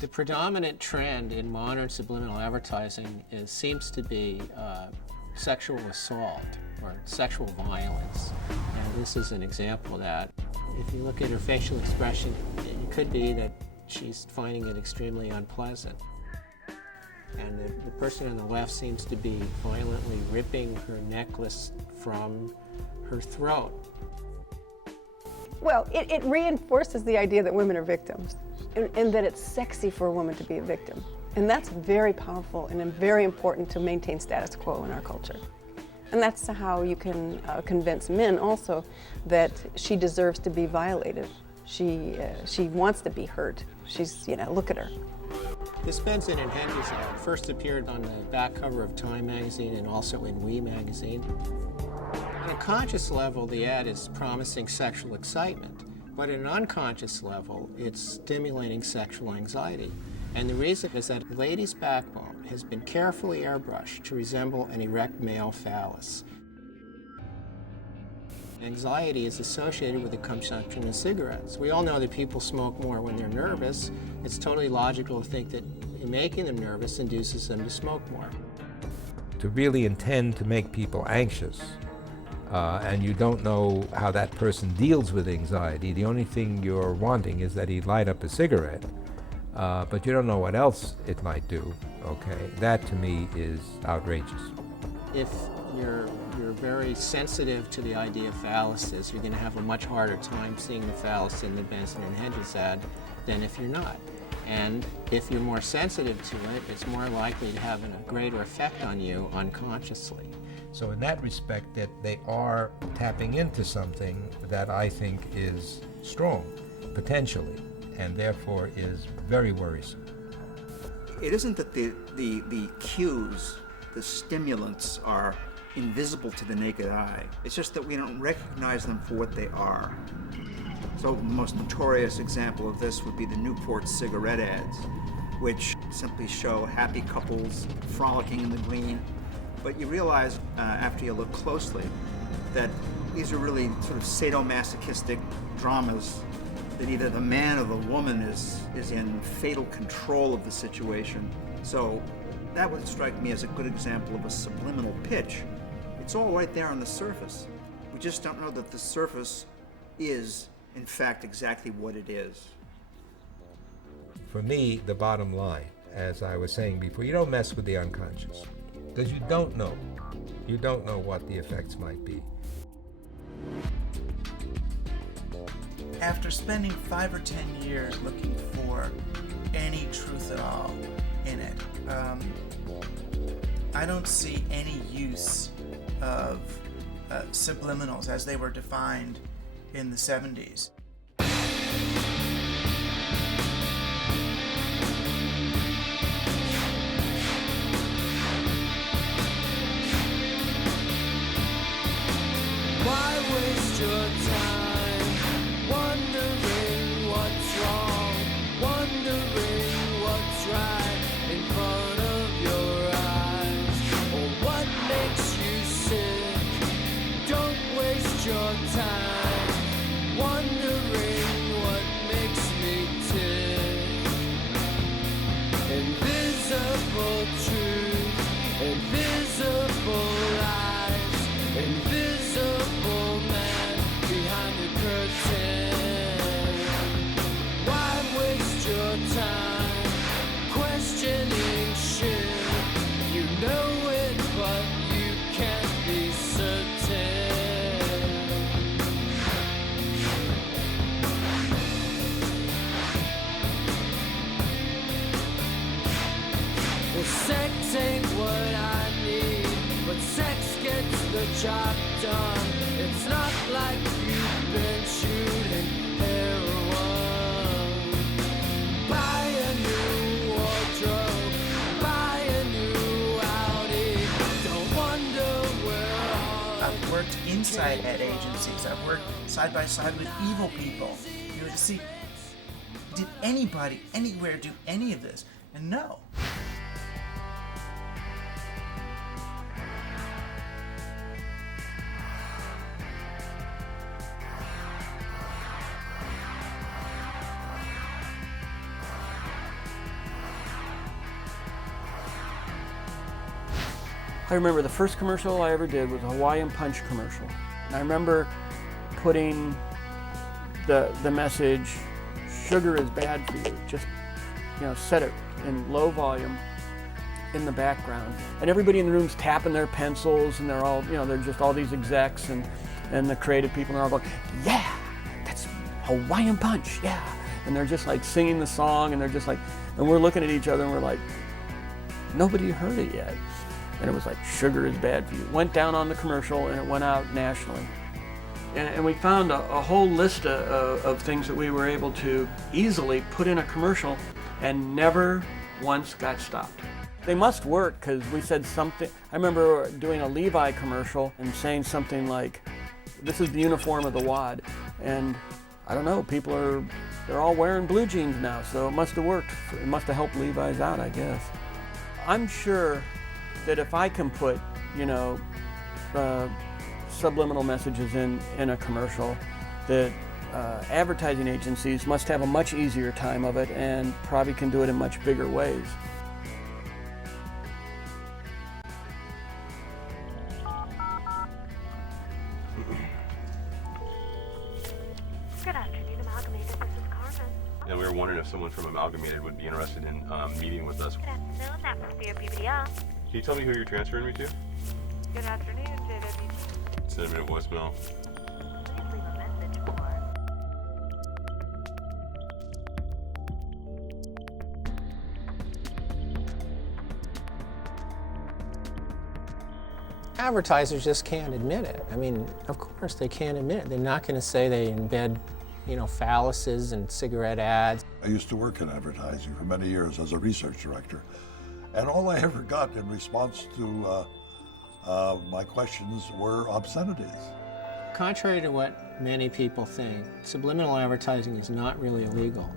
The predominant trend in modern subliminal advertising seems to be sexual assault or sexual violence. And this is an example of that. If you look at her facial expression, it could be that she's finding it extremely unpleasant. And the person on the left seems to be violently ripping her necklace from her throat. Well, it reinforces the idea that women are victims and that it's sexy for a woman to be a victim. And that's very powerful and very important to maintain status quo in our culture. And that's how you can convince men also that she deserves to be violated. She wants to be hurt. She's, look at her. This Benson and Hedges ad first appeared on the back cover of Time magazine and also in We magazine. On a conscious level, the ad is promising sexual excitement, but at an unconscious level, it's stimulating sexual anxiety. And the reason is that a lady's backbone has been carefully airbrushed to resemble an erect male phallus. Anxiety is associated with the consumption of cigarettes. We all know that people smoke more when they're nervous. It's totally logical to think that making them nervous induces them to smoke more. To really intend to make people anxious, and you don't know how that person deals with anxiety, the only thing you're wanting is that he light up a cigarette, but you don't know what else it might do, okay? That to me is outrageous. If you're very sensitive to the idea of phalluses, you're going to have a much harder time seeing the phallus in the Benson and Hedges ad than if you're not. And if you're more sensitive to it, it's more likely to have a greater effect on you unconsciously. So in that respect, that they are tapping into something that I think is strong, potentially, and therefore is very worrisome. It isn't that the cues, the stimulants are invisible to the naked eye. It's just that we don't recognize them for what they are. So the most notorious example of this would be the Newport cigarette ads, which simply show happy couples frolicking in the green. But you realize after you look closely that these are really sort of sadomasochistic dramas, that either the man or the woman is in fatal control of the situation. So that would strike me as a good example of a subliminal pitch. It's all right there on the surface. We just don't know that the surface is, in fact, exactly what it is. For me, the bottom line, as I was saying before, you don't mess with the unconscious, because you don't know. You don't know what the effects might be. After spending 5 or 10 years looking for any truth at all in it, I don't see any use of subliminals as they were defined in the 70s. Why waste your time wondering what's wrong, wondering what's right in front of your eyes, or what makes you sick? Don't waste your time wondering what makes me tick. Invisible truth, invisible lies, invisible man behind the curtain. Why waste your time questioning shit? You know it, but you can't be certain. Well, sex ain't what I need, but sex gets the job done. It's not like you've been shooting heroin. Buy a new wardrobe, buy a new Audi. Don't wonder where all I've worked inside ad agencies. I've worked side by side with evil people. You know, to see, did anybody anywhere do any of this? And no. I remember the first commercial I ever did was a Hawaiian Punch commercial. And I remember putting the message, sugar is bad for you. Just, set it in low volume in the background. And everybody in the room's tapping their pencils, and they're all, they're just all these execs and the creative people, and they're all going, yeah, that's Hawaiian Punch, yeah. And they're just like singing the song, and they're just like, and we're looking at each other and we're like, nobody heard it yet. And it was like, sugar is bad for you. Went down on the commercial and it went out nationally. And we found a whole list of things that we were able to easily put in a commercial and never once got stopped. They must work, because we said something. I remember doing a Levi commercial and saying something like, this is the uniform of the WAD. And I don't know, they're all wearing blue jeans now, so it must have worked. It must have helped Levi's out, I guess. I'm sure that if I can put, subliminal messages in a commercial, that advertising agencies must have a much easier time of it and probably can do it in much bigger ways. Good afternoon, Amalgamated. This is Carmen. And we were wondering if someone from Amalgamated would be interested in meeting with us. Good afternoon, Atmosphere BBDL. Can you tell me who you're transferring me to? Good afternoon, JWG. Send me a voicemail. Please leave a message for Advertisers just can't admit it. I mean, of course they can't admit it. They're not going to say they embed, phalluses in cigarette ads. I used to work in advertising for many years as a research director, and all I ever got in response to my questions were obscenities. Contrary to what many people think, subliminal advertising is not really illegal.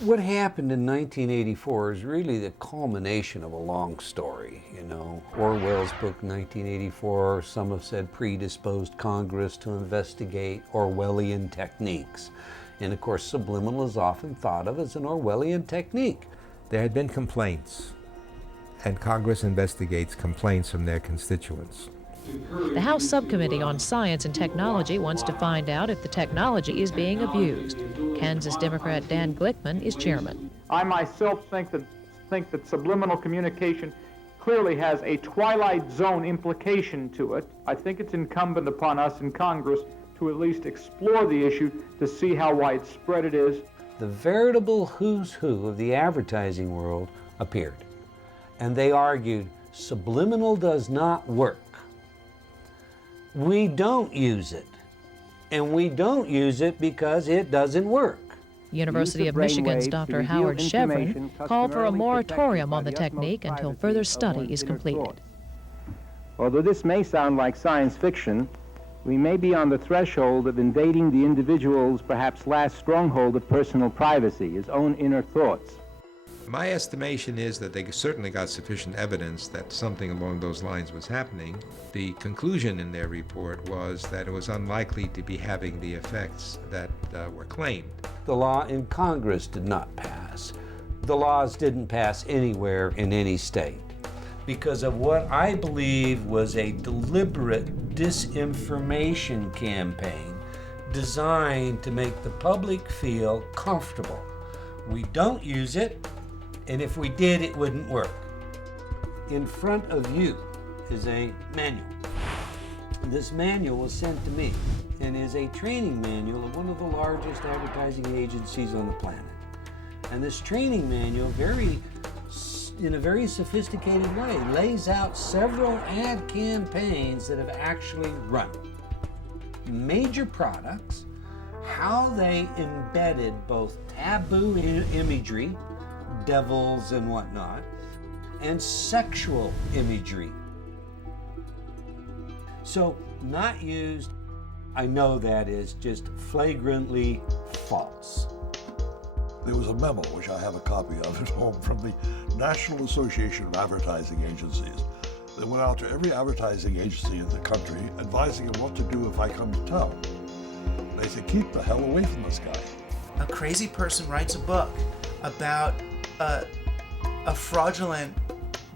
What happened in 1984 is really the culmination of a long story. Orwell's book 1984, some have said, predisposed Congress to investigate Orwellian techniques. And of course, subliminal is often thought of as an Orwellian technique. There had been complaints, and Congress investigates complaints from their constituents. The House Subcommittee on Science and Technology wants to find out if the technology is being abused. Kansas Democrat Dan Glickman is chairman. I myself think that subliminal communication clearly has a twilight zone implication to it. I think it's incumbent upon us in Congress to at least explore the issue to see how widespread it is. The veritable who's who of the advertising world appeared, and they argued subliminal does not work. We don't use it, and we don't use it because it doesn't work. University of Michigan's Dr. Howard Chevron called for a moratorium on the technique until further study is completed. Although this may sound like science fiction, we may be on the threshold of invading the individual's perhaps last stronghold of personal privacy, his own inner thoughts. My estimation is that they certainly got sufficient evidence that something along those lines was happening. The conclusion in their report was that it was unlikely to be having the effects that were claimed. The law in Congress did not pass. The laws didn't pass anywhere in any state because of what I believe was a deliberate disinformation campaign designed to make the public feel comfortable. We don't use it, and if we did, it wouldn't work. In front of you is a manual. This manual was sent to me and is a training manual of one of the largest advertising agencies on the planet. And this training manual, in a very sophisticated way, lays out several ad campaigns that have actually run. Major products, how they embedded both taboo imagery, devils and whatnot, and sexual imagery. So, not used, I know that is just flagrantly false. There was a memo, which I have a copy of at home, from the National Association of Advertising Agencies that went out to every advertising agency in the country advising them what to do if I come to town. They said, keep the hell away from this guy. A crazy person writes a book about a fraudulent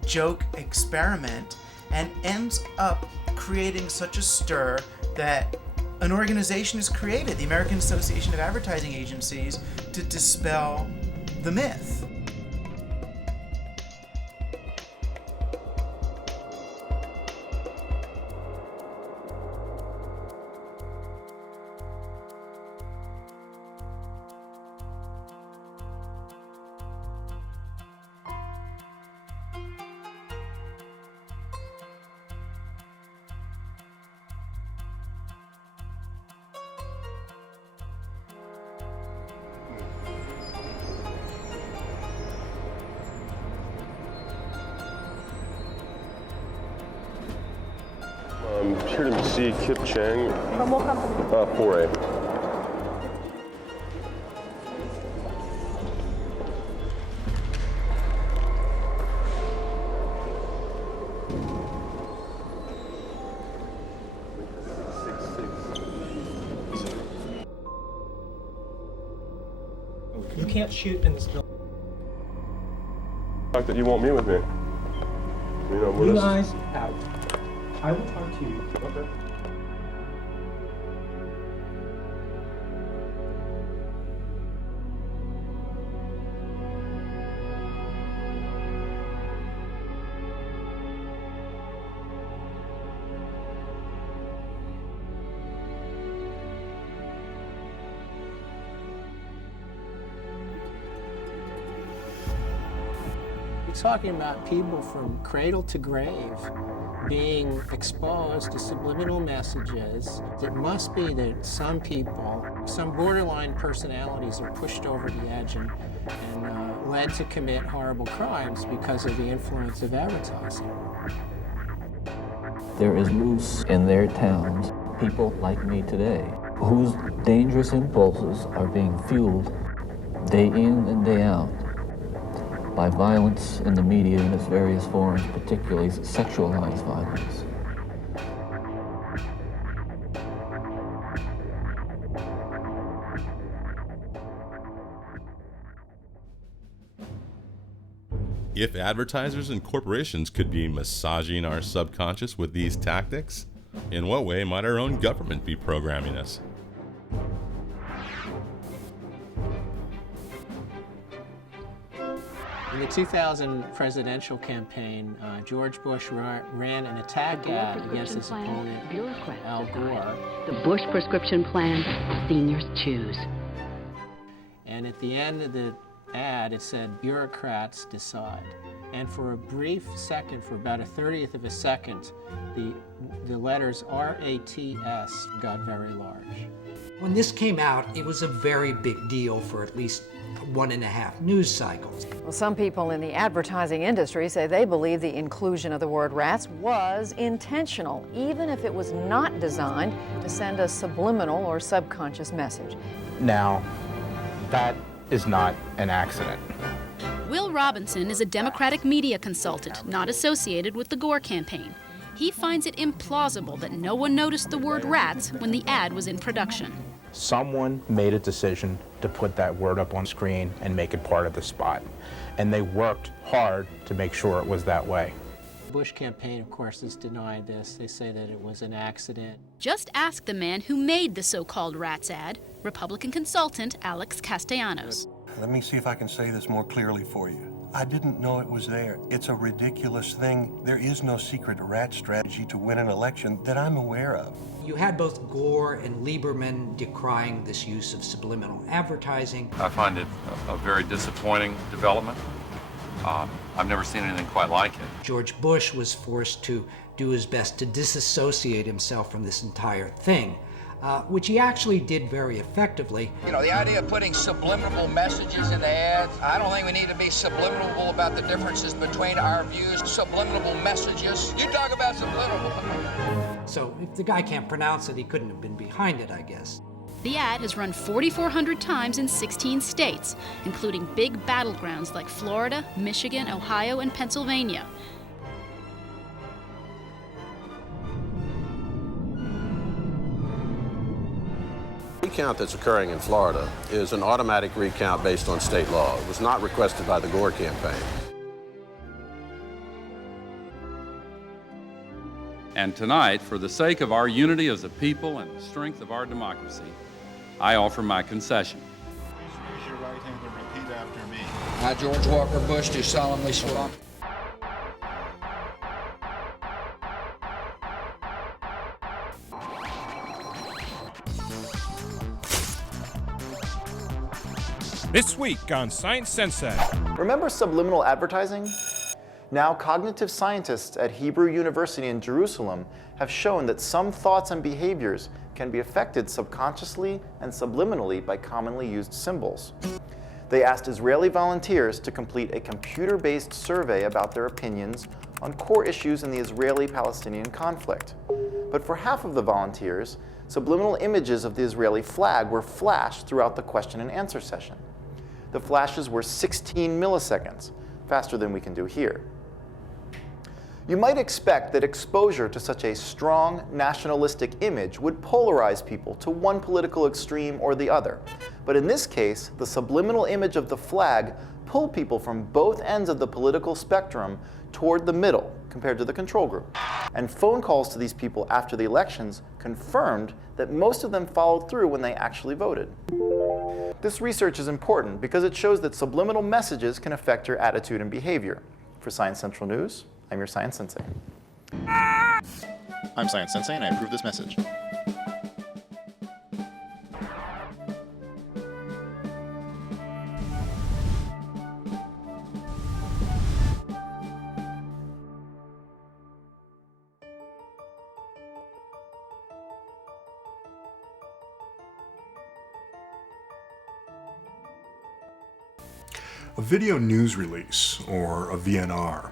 joke experiment and ends up creating such a stir that an organization is created, the American Association of Advertising Agencies, to dispel the myth. Here to see Kip Chang. From what company? 4A. You can't shoot in this building. The fact that you won't meet with me. You know, You guys out. I will talk to you. Okay. You're talking about people from cradle to grave being exposed to subliminal messages. It must be that some people, some borderline personalities are pushed over the edge and led to commit horrible crimes because of the influence of advertising. There is loose in their towns people like me today whose dangerous impulses are being fueled day in and day out by violence in the media in its various forms, particularly sexualized violence. If advertisers and corporations could be massaging our subconscious with these tactics, in what way might our own government be programming us? In the 2000 presidential campaign, George Bush ran an attack ad against his opponent, Al Gore. The Bush prescription plan, seniors choose. And at the end of the ad, it said, bureaucrats decide. And for a brief second, for about a 30th of a second, the letters RATS got very large. When this came out, it was a very big deal for at least 1.5 news cycles. Well, some people in the advertising industry say they believe the inclusion of the word rats was intentional, even if it was not designed to send a subliminal or subconscious message. Now, that is not an accident. Will Robinson is a Democratic media consultant not associated with the Gore campaign. He finds it implausible that no one noticed the word rats when the ad was in production. Someone made a decision to put that word up on screen and make it part of the spot. And they worked hard to make sure it was that way. The Bush campaign, of course, has denied this. They say that it was an accident. Just ask the man who made the so-called rats ad, Republican consultant Alex Castellanos. Let me see if I can say this more clearly for you. I didn't know it was there. It's a ridiculous thing. There is no secret rat strategy to win an election that I'm aware of. You had both Gore and Lieberman decrying this use of subliminal advertising. I find it a very disappointing development. I've never seen anything quite like it. George Bush was forced to do his best to disassociate himself from this entire thing, which he actually did very effectively. You know, the idea of putting subliminal messages in the ads, I don't think we need to be subliminal about the differences between our views. Subliminal messages. You talk about subliminal. So if the guy can't pronounce it, he couldn't have been behind it, I guess. The ad has run 4,400 times in 16 states, including big battlegrounds like Florida, Michigan, Ohio, and Pennsylvania. The recount that's occurring in Florida is an automatic recount based on state law. It was not requested by the Gore campaign. And tonight, for the sake of our unity as a people and the strength of our democracy, I offer my concession. Please raise your right hand and repeat after me. I, George Walker Bush, do solemnly swear. This week on Science Sensei. Remember subliminal advertising? Now, cognitive scientists at Hebrew University in Jerusalem have shown that some thoughts and behaviors can be affected subconsciously and subliminally by commonly used symbols. They asked Israeli volunteers to complete a computer-based survey about their opinions on core issues in the Israeli-Palestinian conflict. But for half of the volunteers, subliminal images of the Israeli flag were flashed throughout the question and answer session. The flashes were 16 milliseconds, faster than we can do here. You might expect that exposure to such a strong nationalistic image would polarize people to one political extreme or the other. But in this case, the subliminal image of the flag pulled people from both ends of the political spectrum toward the middle compared to the control group. And phone calls to these people after the elections confirmed that most of them followed through when they actually voted. This research is important because it shows that subliminal messages can affect your attitude and behavior. For Science Central News, I'm your Science Sensei. I'm Science Sensei, and I approve this message. A video news release, or a VNR,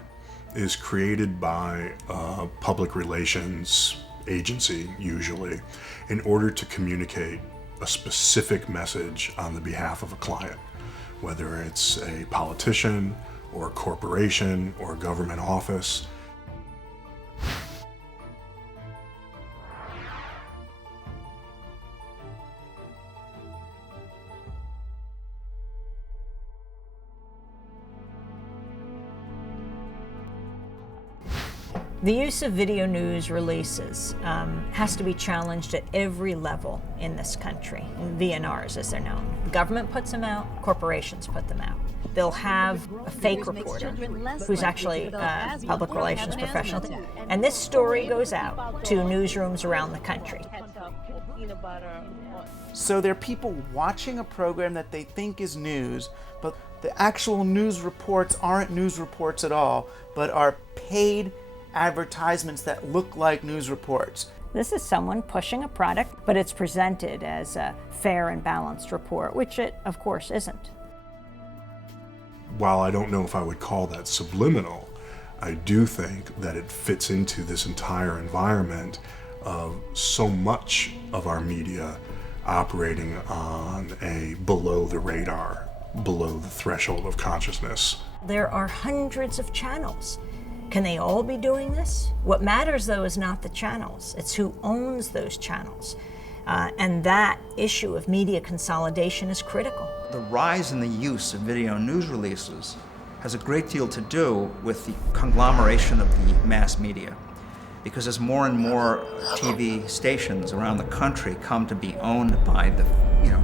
is created by a public relations agency, usually, in order to communicate a specific message on the behalf of a client, whether it's a politician, or a corporation, or a government office. The use of video news releases has to be challenged at every level in this country, VNRs as they're known. The government puts them out, corporations put them out. They'll have a fake reporter who's actually a public relations professional. And this story goes out to newsrooms around the country. So there are people watching a program that they think is news, but the actual news reports aren't news reports at all, but are paid advertisements that look like news reports. This is someone pushing a product, but it's presented as a fair and balanced report, which it, of course, isn't. While I don't know if I would call that subliminal, I do think that it fits into this entire environment of so much of our media operating on a below the radar, below the threshold of consciousness. There are hundreds of channels. Can they all be doing this? What matters, though, is not the channels. It's who owns those channels. And that issue of media consolidation is critical. The rise in the use of video news releases has a great deal to do with the conglomeration of the mass media. Because as more and more TV stations around the country come to be owned by the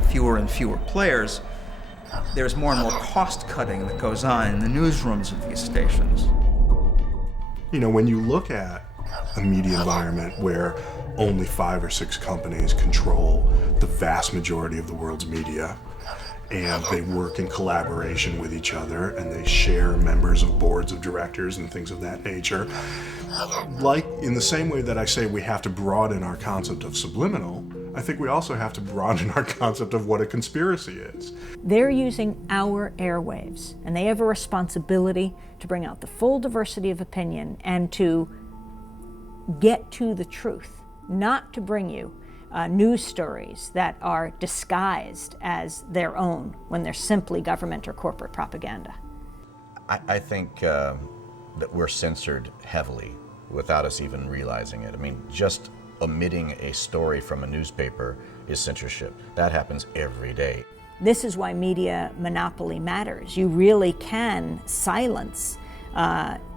fewer and fewer players, there's more and more cost cutting that goes on in the newsrooms of these stations. You know, when you look at a media environment where only 5 or 6 companies control the vast majority of the world's media, and they work in collaboration with each other, and they share members of boards of directors and things of that nature, like in the same way that I say we have to broaden our concept of subliminal, I think we also have to broaden our concept of what a conspiracy is. They're using our airwaves, and they have a responsibility to bring out the full diversity of opinion and to get to the truth, not to bring you news stories that are disguised as their own when they're simply government or corporate propaganda. I think that we're censored heavily without us even realizing it. I mean, just omitting a story from a newspaper is censorship. That happens every day. This is why media monopoly matters. You really can silence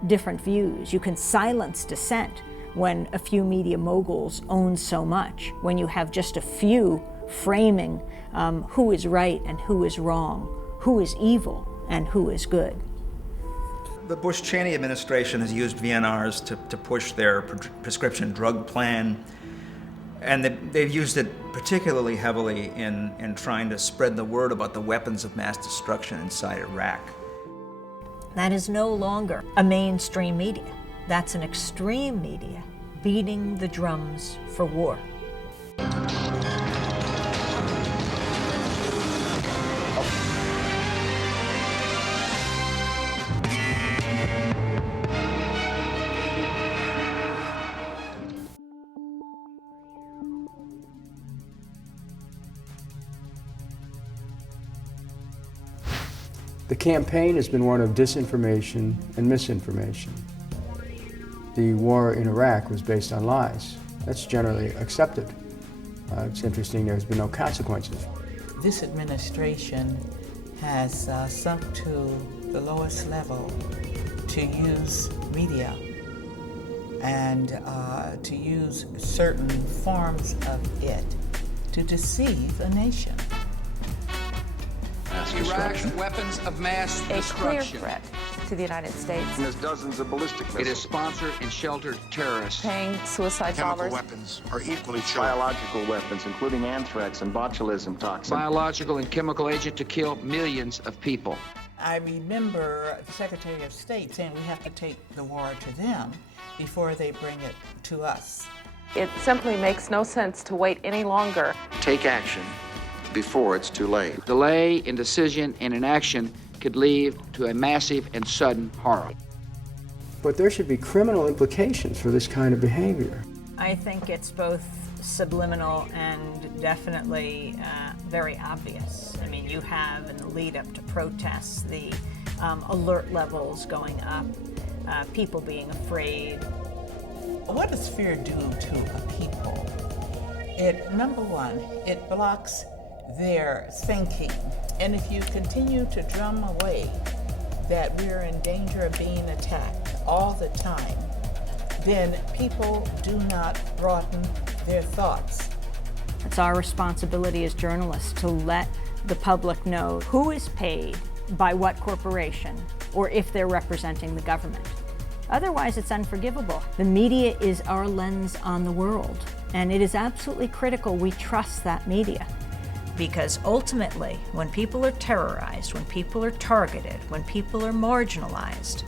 different views. You can silence dissent when a few media moguls own so much, when you have just a few framing who is right and who is wrong, who is evil and who is good. The Bush-Cheney administration has used VNRs to push their prescription drug plan, and they've used it particularly heavily in trying to spread the word about the weapons of mass destruction inside Iraq. That is no longer a mainstream media. That's an extreme media beating the drums for war. The campaign has been one of disinformation and misinformation. The war in Iraq was based on lies. That's generally accepted. It's interesting there's been no consequences. This administration has sunk to the lowest level to use media and to use certain forms of it to deceive a nation. Iraq's weapons of mass destruction. A clear threat to the United States. There's dozens of ballistic missiles. It has sponsored and sheltered terrorists. Paying suicide bombers. Chemical weapons are equally true. Biological weapons, including anthrax and botulism toxin. Biological and chemical agent to kill millions of people. I remember the Secretary of State saying we have to take the war to them before they bring it to us. It simply makes no sense to wait any longer. Take action before it's too late. Delay in decision and inaction could lead to a massive and sudden horror. But there should be criminal implications for this kind of behavior. I think it's both subliminal and definitely very obvious. I mean, you have in the lead up to protests the alert levels going up, people being afraid. What does fear do to a people? Number one, it blocks their thinking. And if you continue to drum away that we're in danger of being attacked all the time, then people do not broaden their thoughts. It's our responsibility as journalists to let the public know who is paid by what corporation or if they're representing the government. Otherwise, it's unforgivable. The media is our lens on the world, and it is absolutely critical we trust that media. Because ultimately, when people are terrorized, when people are targeted, when people are marginalized,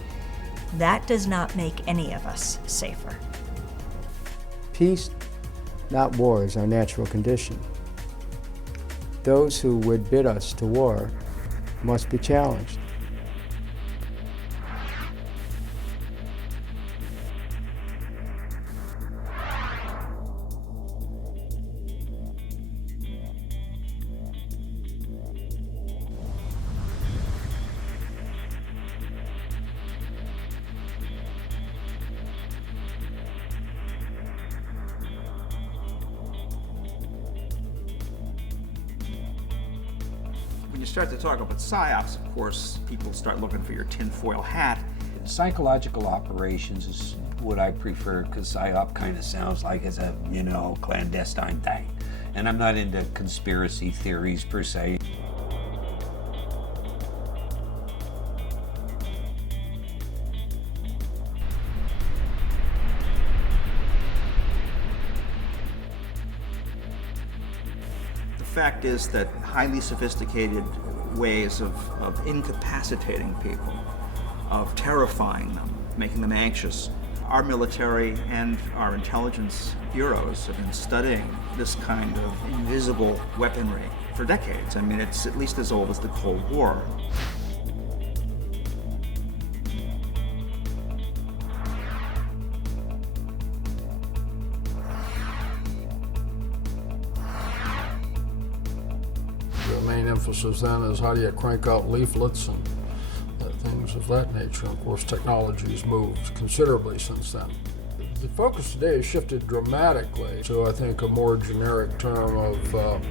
that does not make any of us safer. Peace, not war, is our natural condition. Those who would bid us to war must be challenged. When you start to talk about PSYOPs, of course, people start looking for your tinfoil hat. Psychological operations is what I prefer, because PSYOP kind of sounds like it's a, clandestine thing. And I'm not into conspiracy theories per se. The fact is that highly sophisticated ways of incapacitating people, of terrifying them, making them anxious. Our military and our intelligence bureaus have been studying this kind of invisible weaponry for decades. I mean, it's at least as old as the Cold War. Emphasis then is how do you crank out leaflets and things of that nature. Of course, technology has moved considerably since then. The focus today has shifted dramatically to, I think, a more generic term of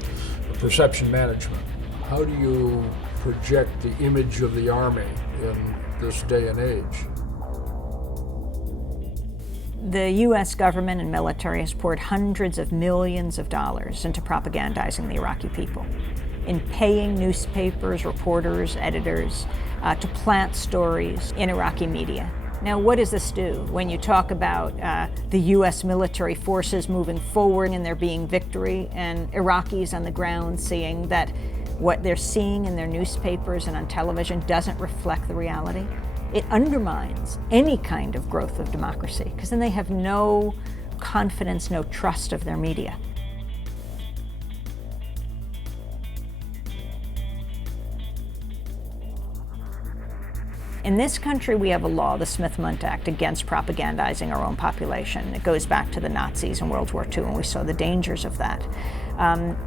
perception management. How do you project the image of the Army in this day and age? The U.S. government and military has poured hundreds of millions of dollars into propagandizing the Iraqi people, in paying newspapers, reporters, editors to plant stories in Iraqi media. Now, what does this do? When you talk about the U.S. military forces moving forward and there being victory, and Iraqis on the ground seeing that what they're seeing in their newspapers and on television doesn't reflect the reality, it undermines any kind of growth of democracy, because then they have no confidence, no trust of their media. In this country, we have a law, the Smith-Mundt Act, against propagandizing our own population. It goes back to the Nazis in World War II, and we saw the dangers of that.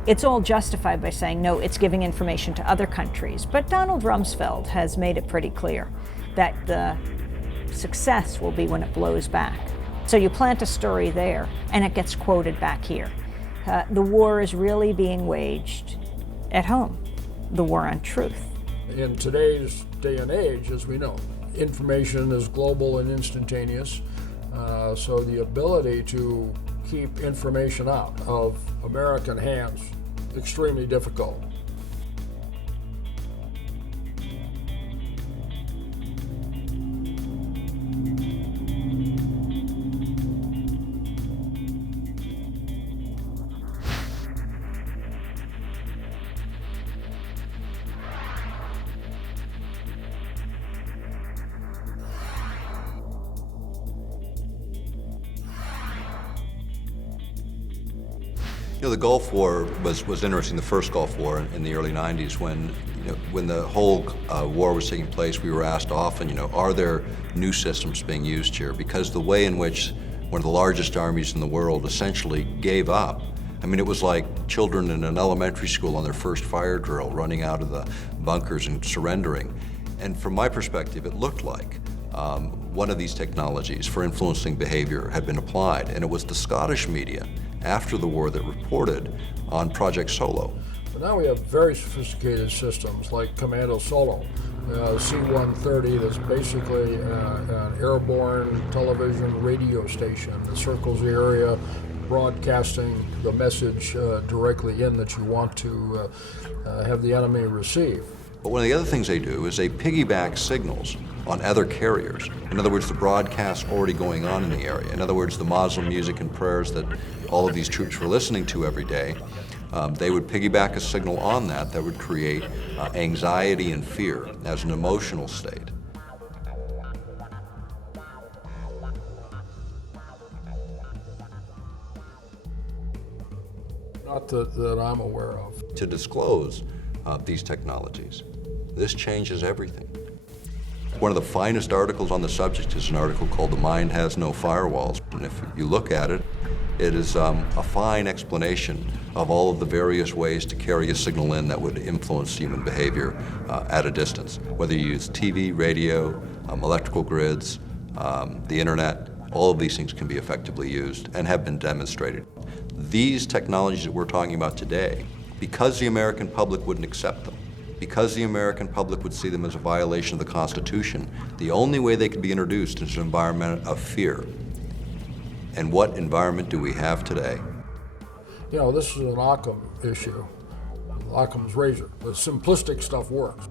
It's all justified by saying, no, it's giving information to other countries. But Donald Rumsfeld has made it pretty clear that the success will be when it blows back. So you plant a story there, and it gets quoted back here. The war is really being waged at home, the war on truth. In today's day and age, as we know, information is global and instantaneous, so the ability to keep information out of American hands extremely difficult. You know, the Gulf War was interesting, the first Gulf War in the early 90s when the whole war was taking place. We were asked often, are there new systems being used here? Because the way in which one of the largest armies in the world essentially gave up. I mean, it was like children in an elementary school on their first fire drill, running out of the bunkers and surrendering. And from my perspective, it looked like one of these technologies for influencing behavior had been applied, and it was the Scottish media after the war that reported on Project Solo. But now we have very sophisticated systems like Commando Solo, C-130, that's basically an airborne television radio station that circles the area, broadcasting the message directly in that you want to have the enemy receive. But one of the other things they do is they piggyback signals on other carriers. In other words, the broadcasts already going on in the area. In other words, the Muslim music and prayers that all of these troops were listening to every day, they would piggyback a signal on that would create anxiety and fear as an emotional state. Not that I'm aware of. To disclose these technologies, this changes everything. One of the finest articles on the subject is an article called "The Mind Has No Firewalls." And if you look at it, it is a fine explanation of all of the various ways to carry a signal in that would influence human behavior at a distance. Whether you use TV, radio, electrical grids, the internet, all of these things can be effectively used and have been demonstrated. These technologies that we're talking about today, because the American public wouldn't accept them, because the American public would see them as a violation of the Constitution, the only way they could be introduced is an environment of fear. And what environment do we have today? You know, this is an Occam issue, Occam's razor. The simplistic stuff works.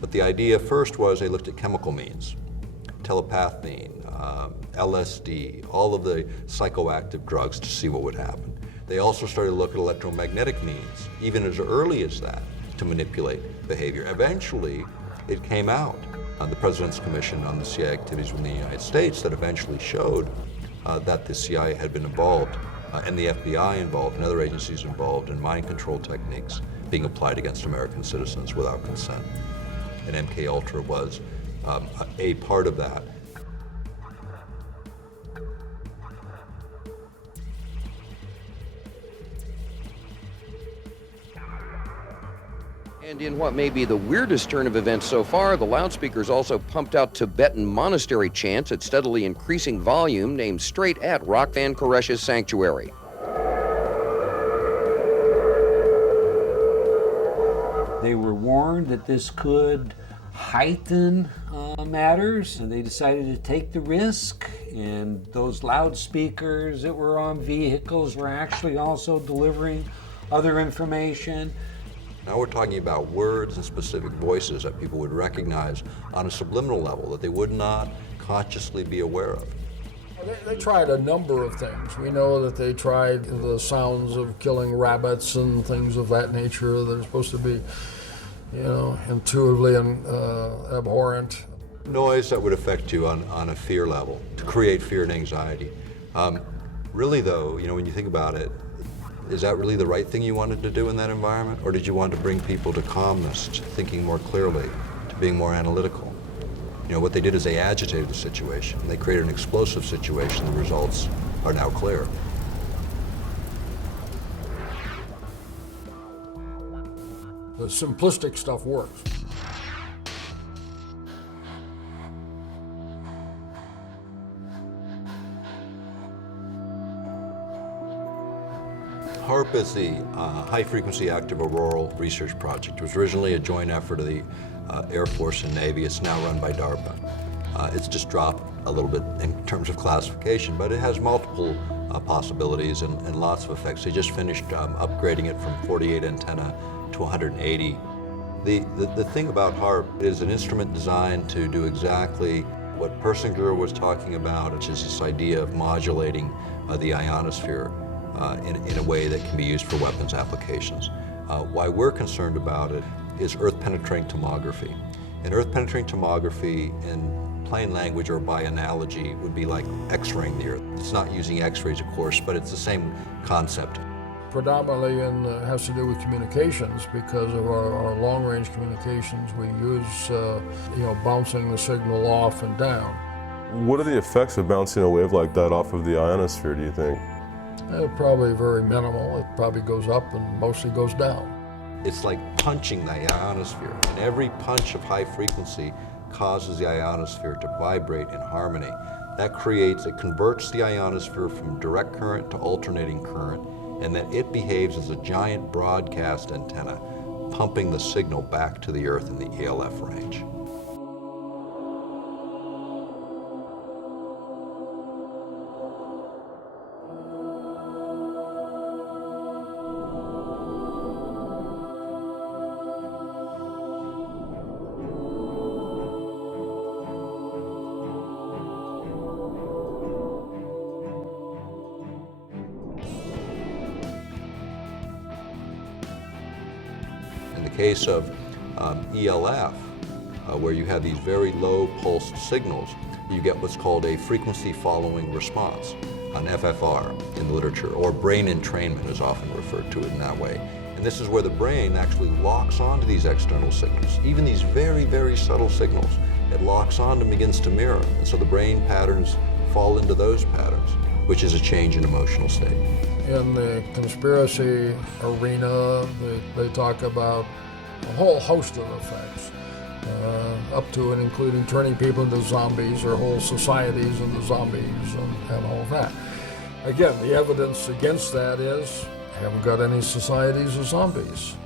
But the idea first was they looked at chemical means. Telepathy, LSD, all of the psychoactive drugs to see what would happen. They also started to look at electromagnetic means, even as early as that, to manipulate behavior. Eventually, it came out on the President's Commission on the CIA activities within the United States that eventually showed that the CIA had been involved, and the FBI involved, and other agencies involved in mind control techniques being applied against American citizens without consent. And MKUltra was a part of that. And in what may be the weirdest turn of events so far, the loudspeakers also pumped out Tibetan monastery chants at steadily increasing volume, aimed straight at Rockvan Koresh's sanctuary. They were warned that this could heighten matters, and they decided to take the risk, and those loudspeakers that were on vehicles were actually also delivering other information. Now we're talking about words and specific voices that people would recognize on a subliminal level that they would not consciously be aware of. They tried a number of things. We know that they tried the sounds of killing rabbits and things of that nature that are supposed to be, you know, intuitively abhorrent. Noise that would affect you on a fear level, to create fear and anxiety. Really though, you know, when you think about it, is that really the right thing you wanted to do in that environment? Or did you want to bring people to calmness, to thinking more clearly, to to being more analytical. You know, what they did is they agitated the situation. They created an explosive situation. The results are now clear. The simplistic stuff works. HAARP is the High Frequency Active Auroral Research Project. It was originally a joint effort of the Air Force and Navy. It's now run by DARPA. It's just dropped a little bit in terms of classification, but it has multiple possibilities and lots of effects. They just finished upgrading it from 48 antenna to 180. The thing about HAARP is an instrument designed to do exactly what Persinger was talking about, which is this idea of modulating the ionosphere in a way that can be used for weapons applications. Why we're concerned about it is Earth-penetrating tomography. And Earth-penetrating tomography, in plain language or by analogy, would be like X-raying the Earth. It's not using X-rays, of course, but it's the same concept. Predominantly has to do with communications. Because of our long-range communications, we use bouncing the signal off and down. What are the effects of bouncing a wave like that off of the ionosphere, do you think? Probably very minimal. It probably goes up and mostly goes down. It's like punching the ionosphere, and every punch of high frequency causes the ionosphere to vibrate in harmony. That it converts the ionosphere from direct current to alternating current, and then it behaves as a giant broadcast antenna, pumping the signal back to the Earth in the ELF range. In the case of ELF, where you have these very low pulsed signals, you get what's called a frequency following response, an FFR in the literature, or brain entrainment is often referred to in that way. And this is where the brain actually locks onto these external signals, even these very, very subtle signals. It locks on and begins to mirror. And so the brain patterns fall into those patterns, which is a change in emotional state. In the conspiracy arena, they talk about a whole host of effects, up to and including turning people into zombies or whole societies into zombies and all that. Again, the evidence against that is I haven't got any societies of zombies.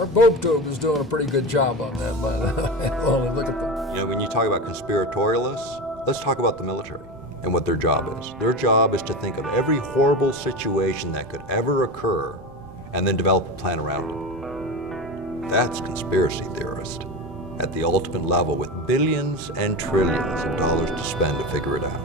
Our Bob Tube is doing a pretty good job on that, but look at them. You know, when you talk about conspiratorialists, let's talk about the military and what their job is. Their job is to think of every horrible situation that could ever occur and then develop a plan around it. That's conspiracy theorist at the ultimate level, with billions and trillions of dollars to spend to figure it out.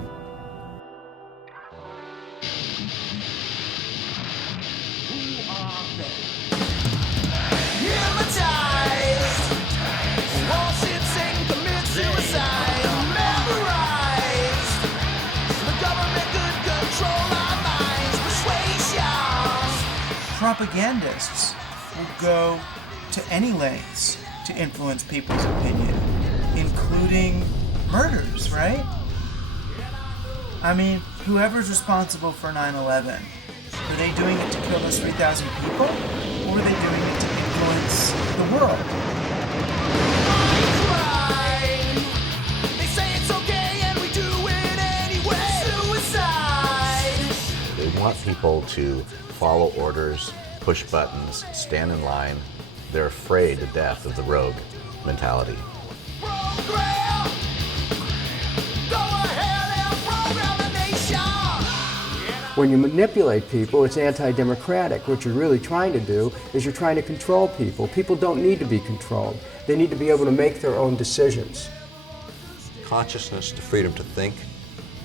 Propagandists will go to any lengths to influence people's opinion, including murders, right? I mean, whoever's responsible for 9/11, are they doing it to kill those 3,000 people, or are they doing it to influence the world? They want people to follow orders, push buttons, stand in line. They're afraid to death of the rogue mentality. When you manipulate people, it's anti-democratic. What you're really trying to do is you're trying to control people. People don't need to be controlled. They need to be able to make their own decisions. Consciousness to freedom to think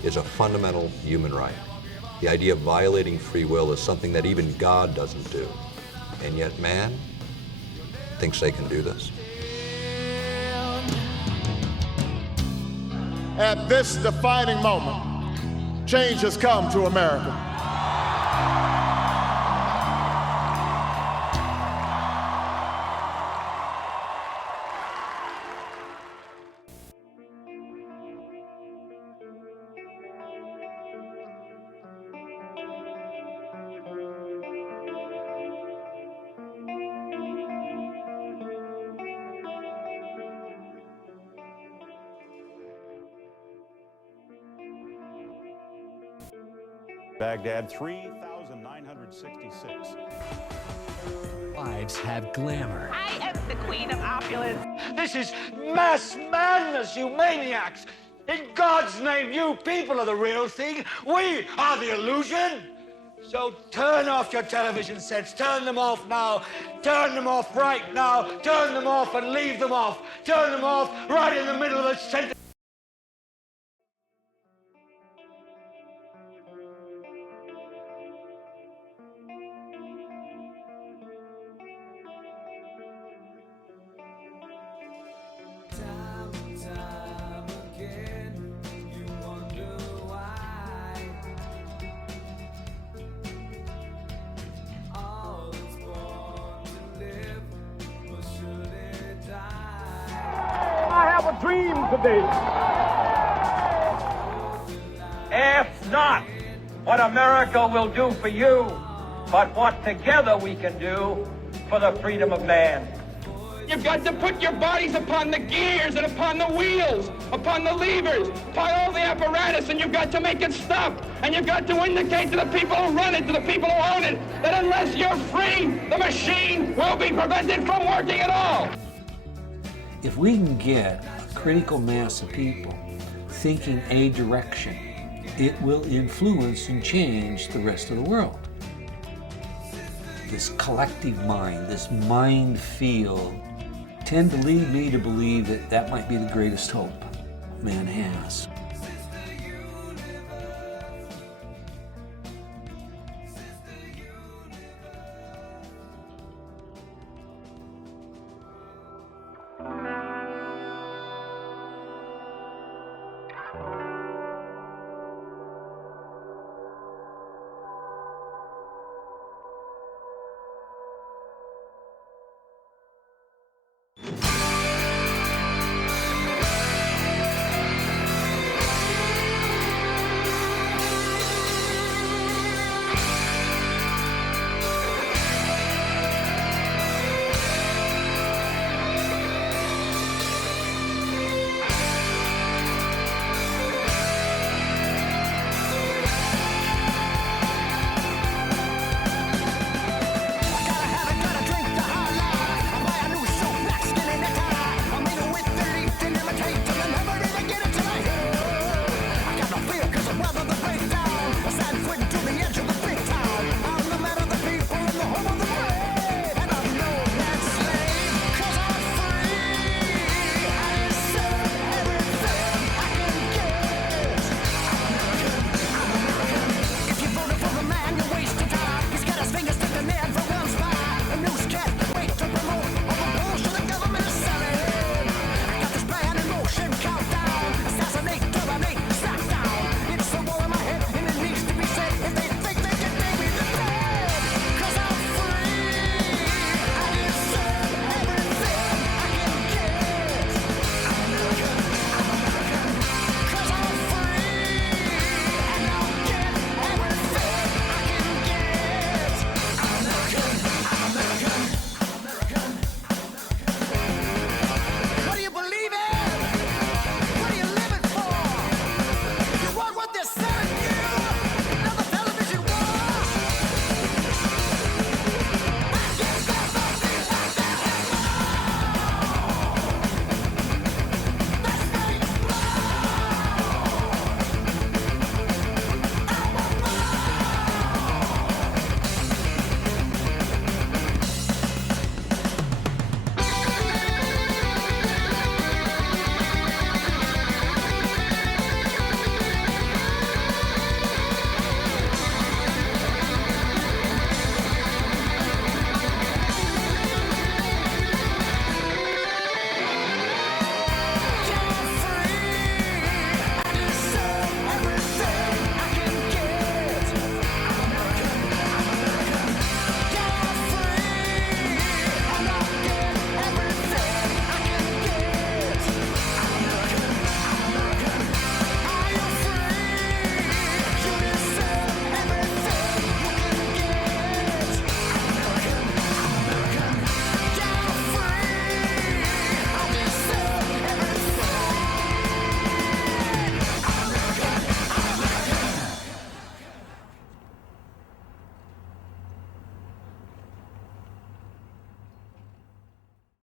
is a fundamental human right. The idea of violating free will is something that even God doesn't do. And yet man thinks they can do this. At this defining moment, change has come to America. Baghdad, 3,966. Lives have glamour. I am the queen of opulence. This is mass madness, you maniacs! In God's name, you people are the real thing. We are the illusion. So turn off your television sets. Turn them off now. Turn them off right now. Turn them off and leave them off. Turn them off right in the middle of the sentence. Dream today. Ask not what America will do for you, but what together we can do for the freedom of man. You've got to put your bodies upon the gears and upon the wheels, upon the levers, upon all the apparatus, and you've got to make it stop. And you've got to indicate to the people who run it, to the people who own it, that unless you're free, the machine will be prevented from working at all. If we can get a critical mass of people thinking a direction, it will influence and change the rest of the world. This collective mind, this mind field, tend to lead me to believe that that might be the greatest hope man has.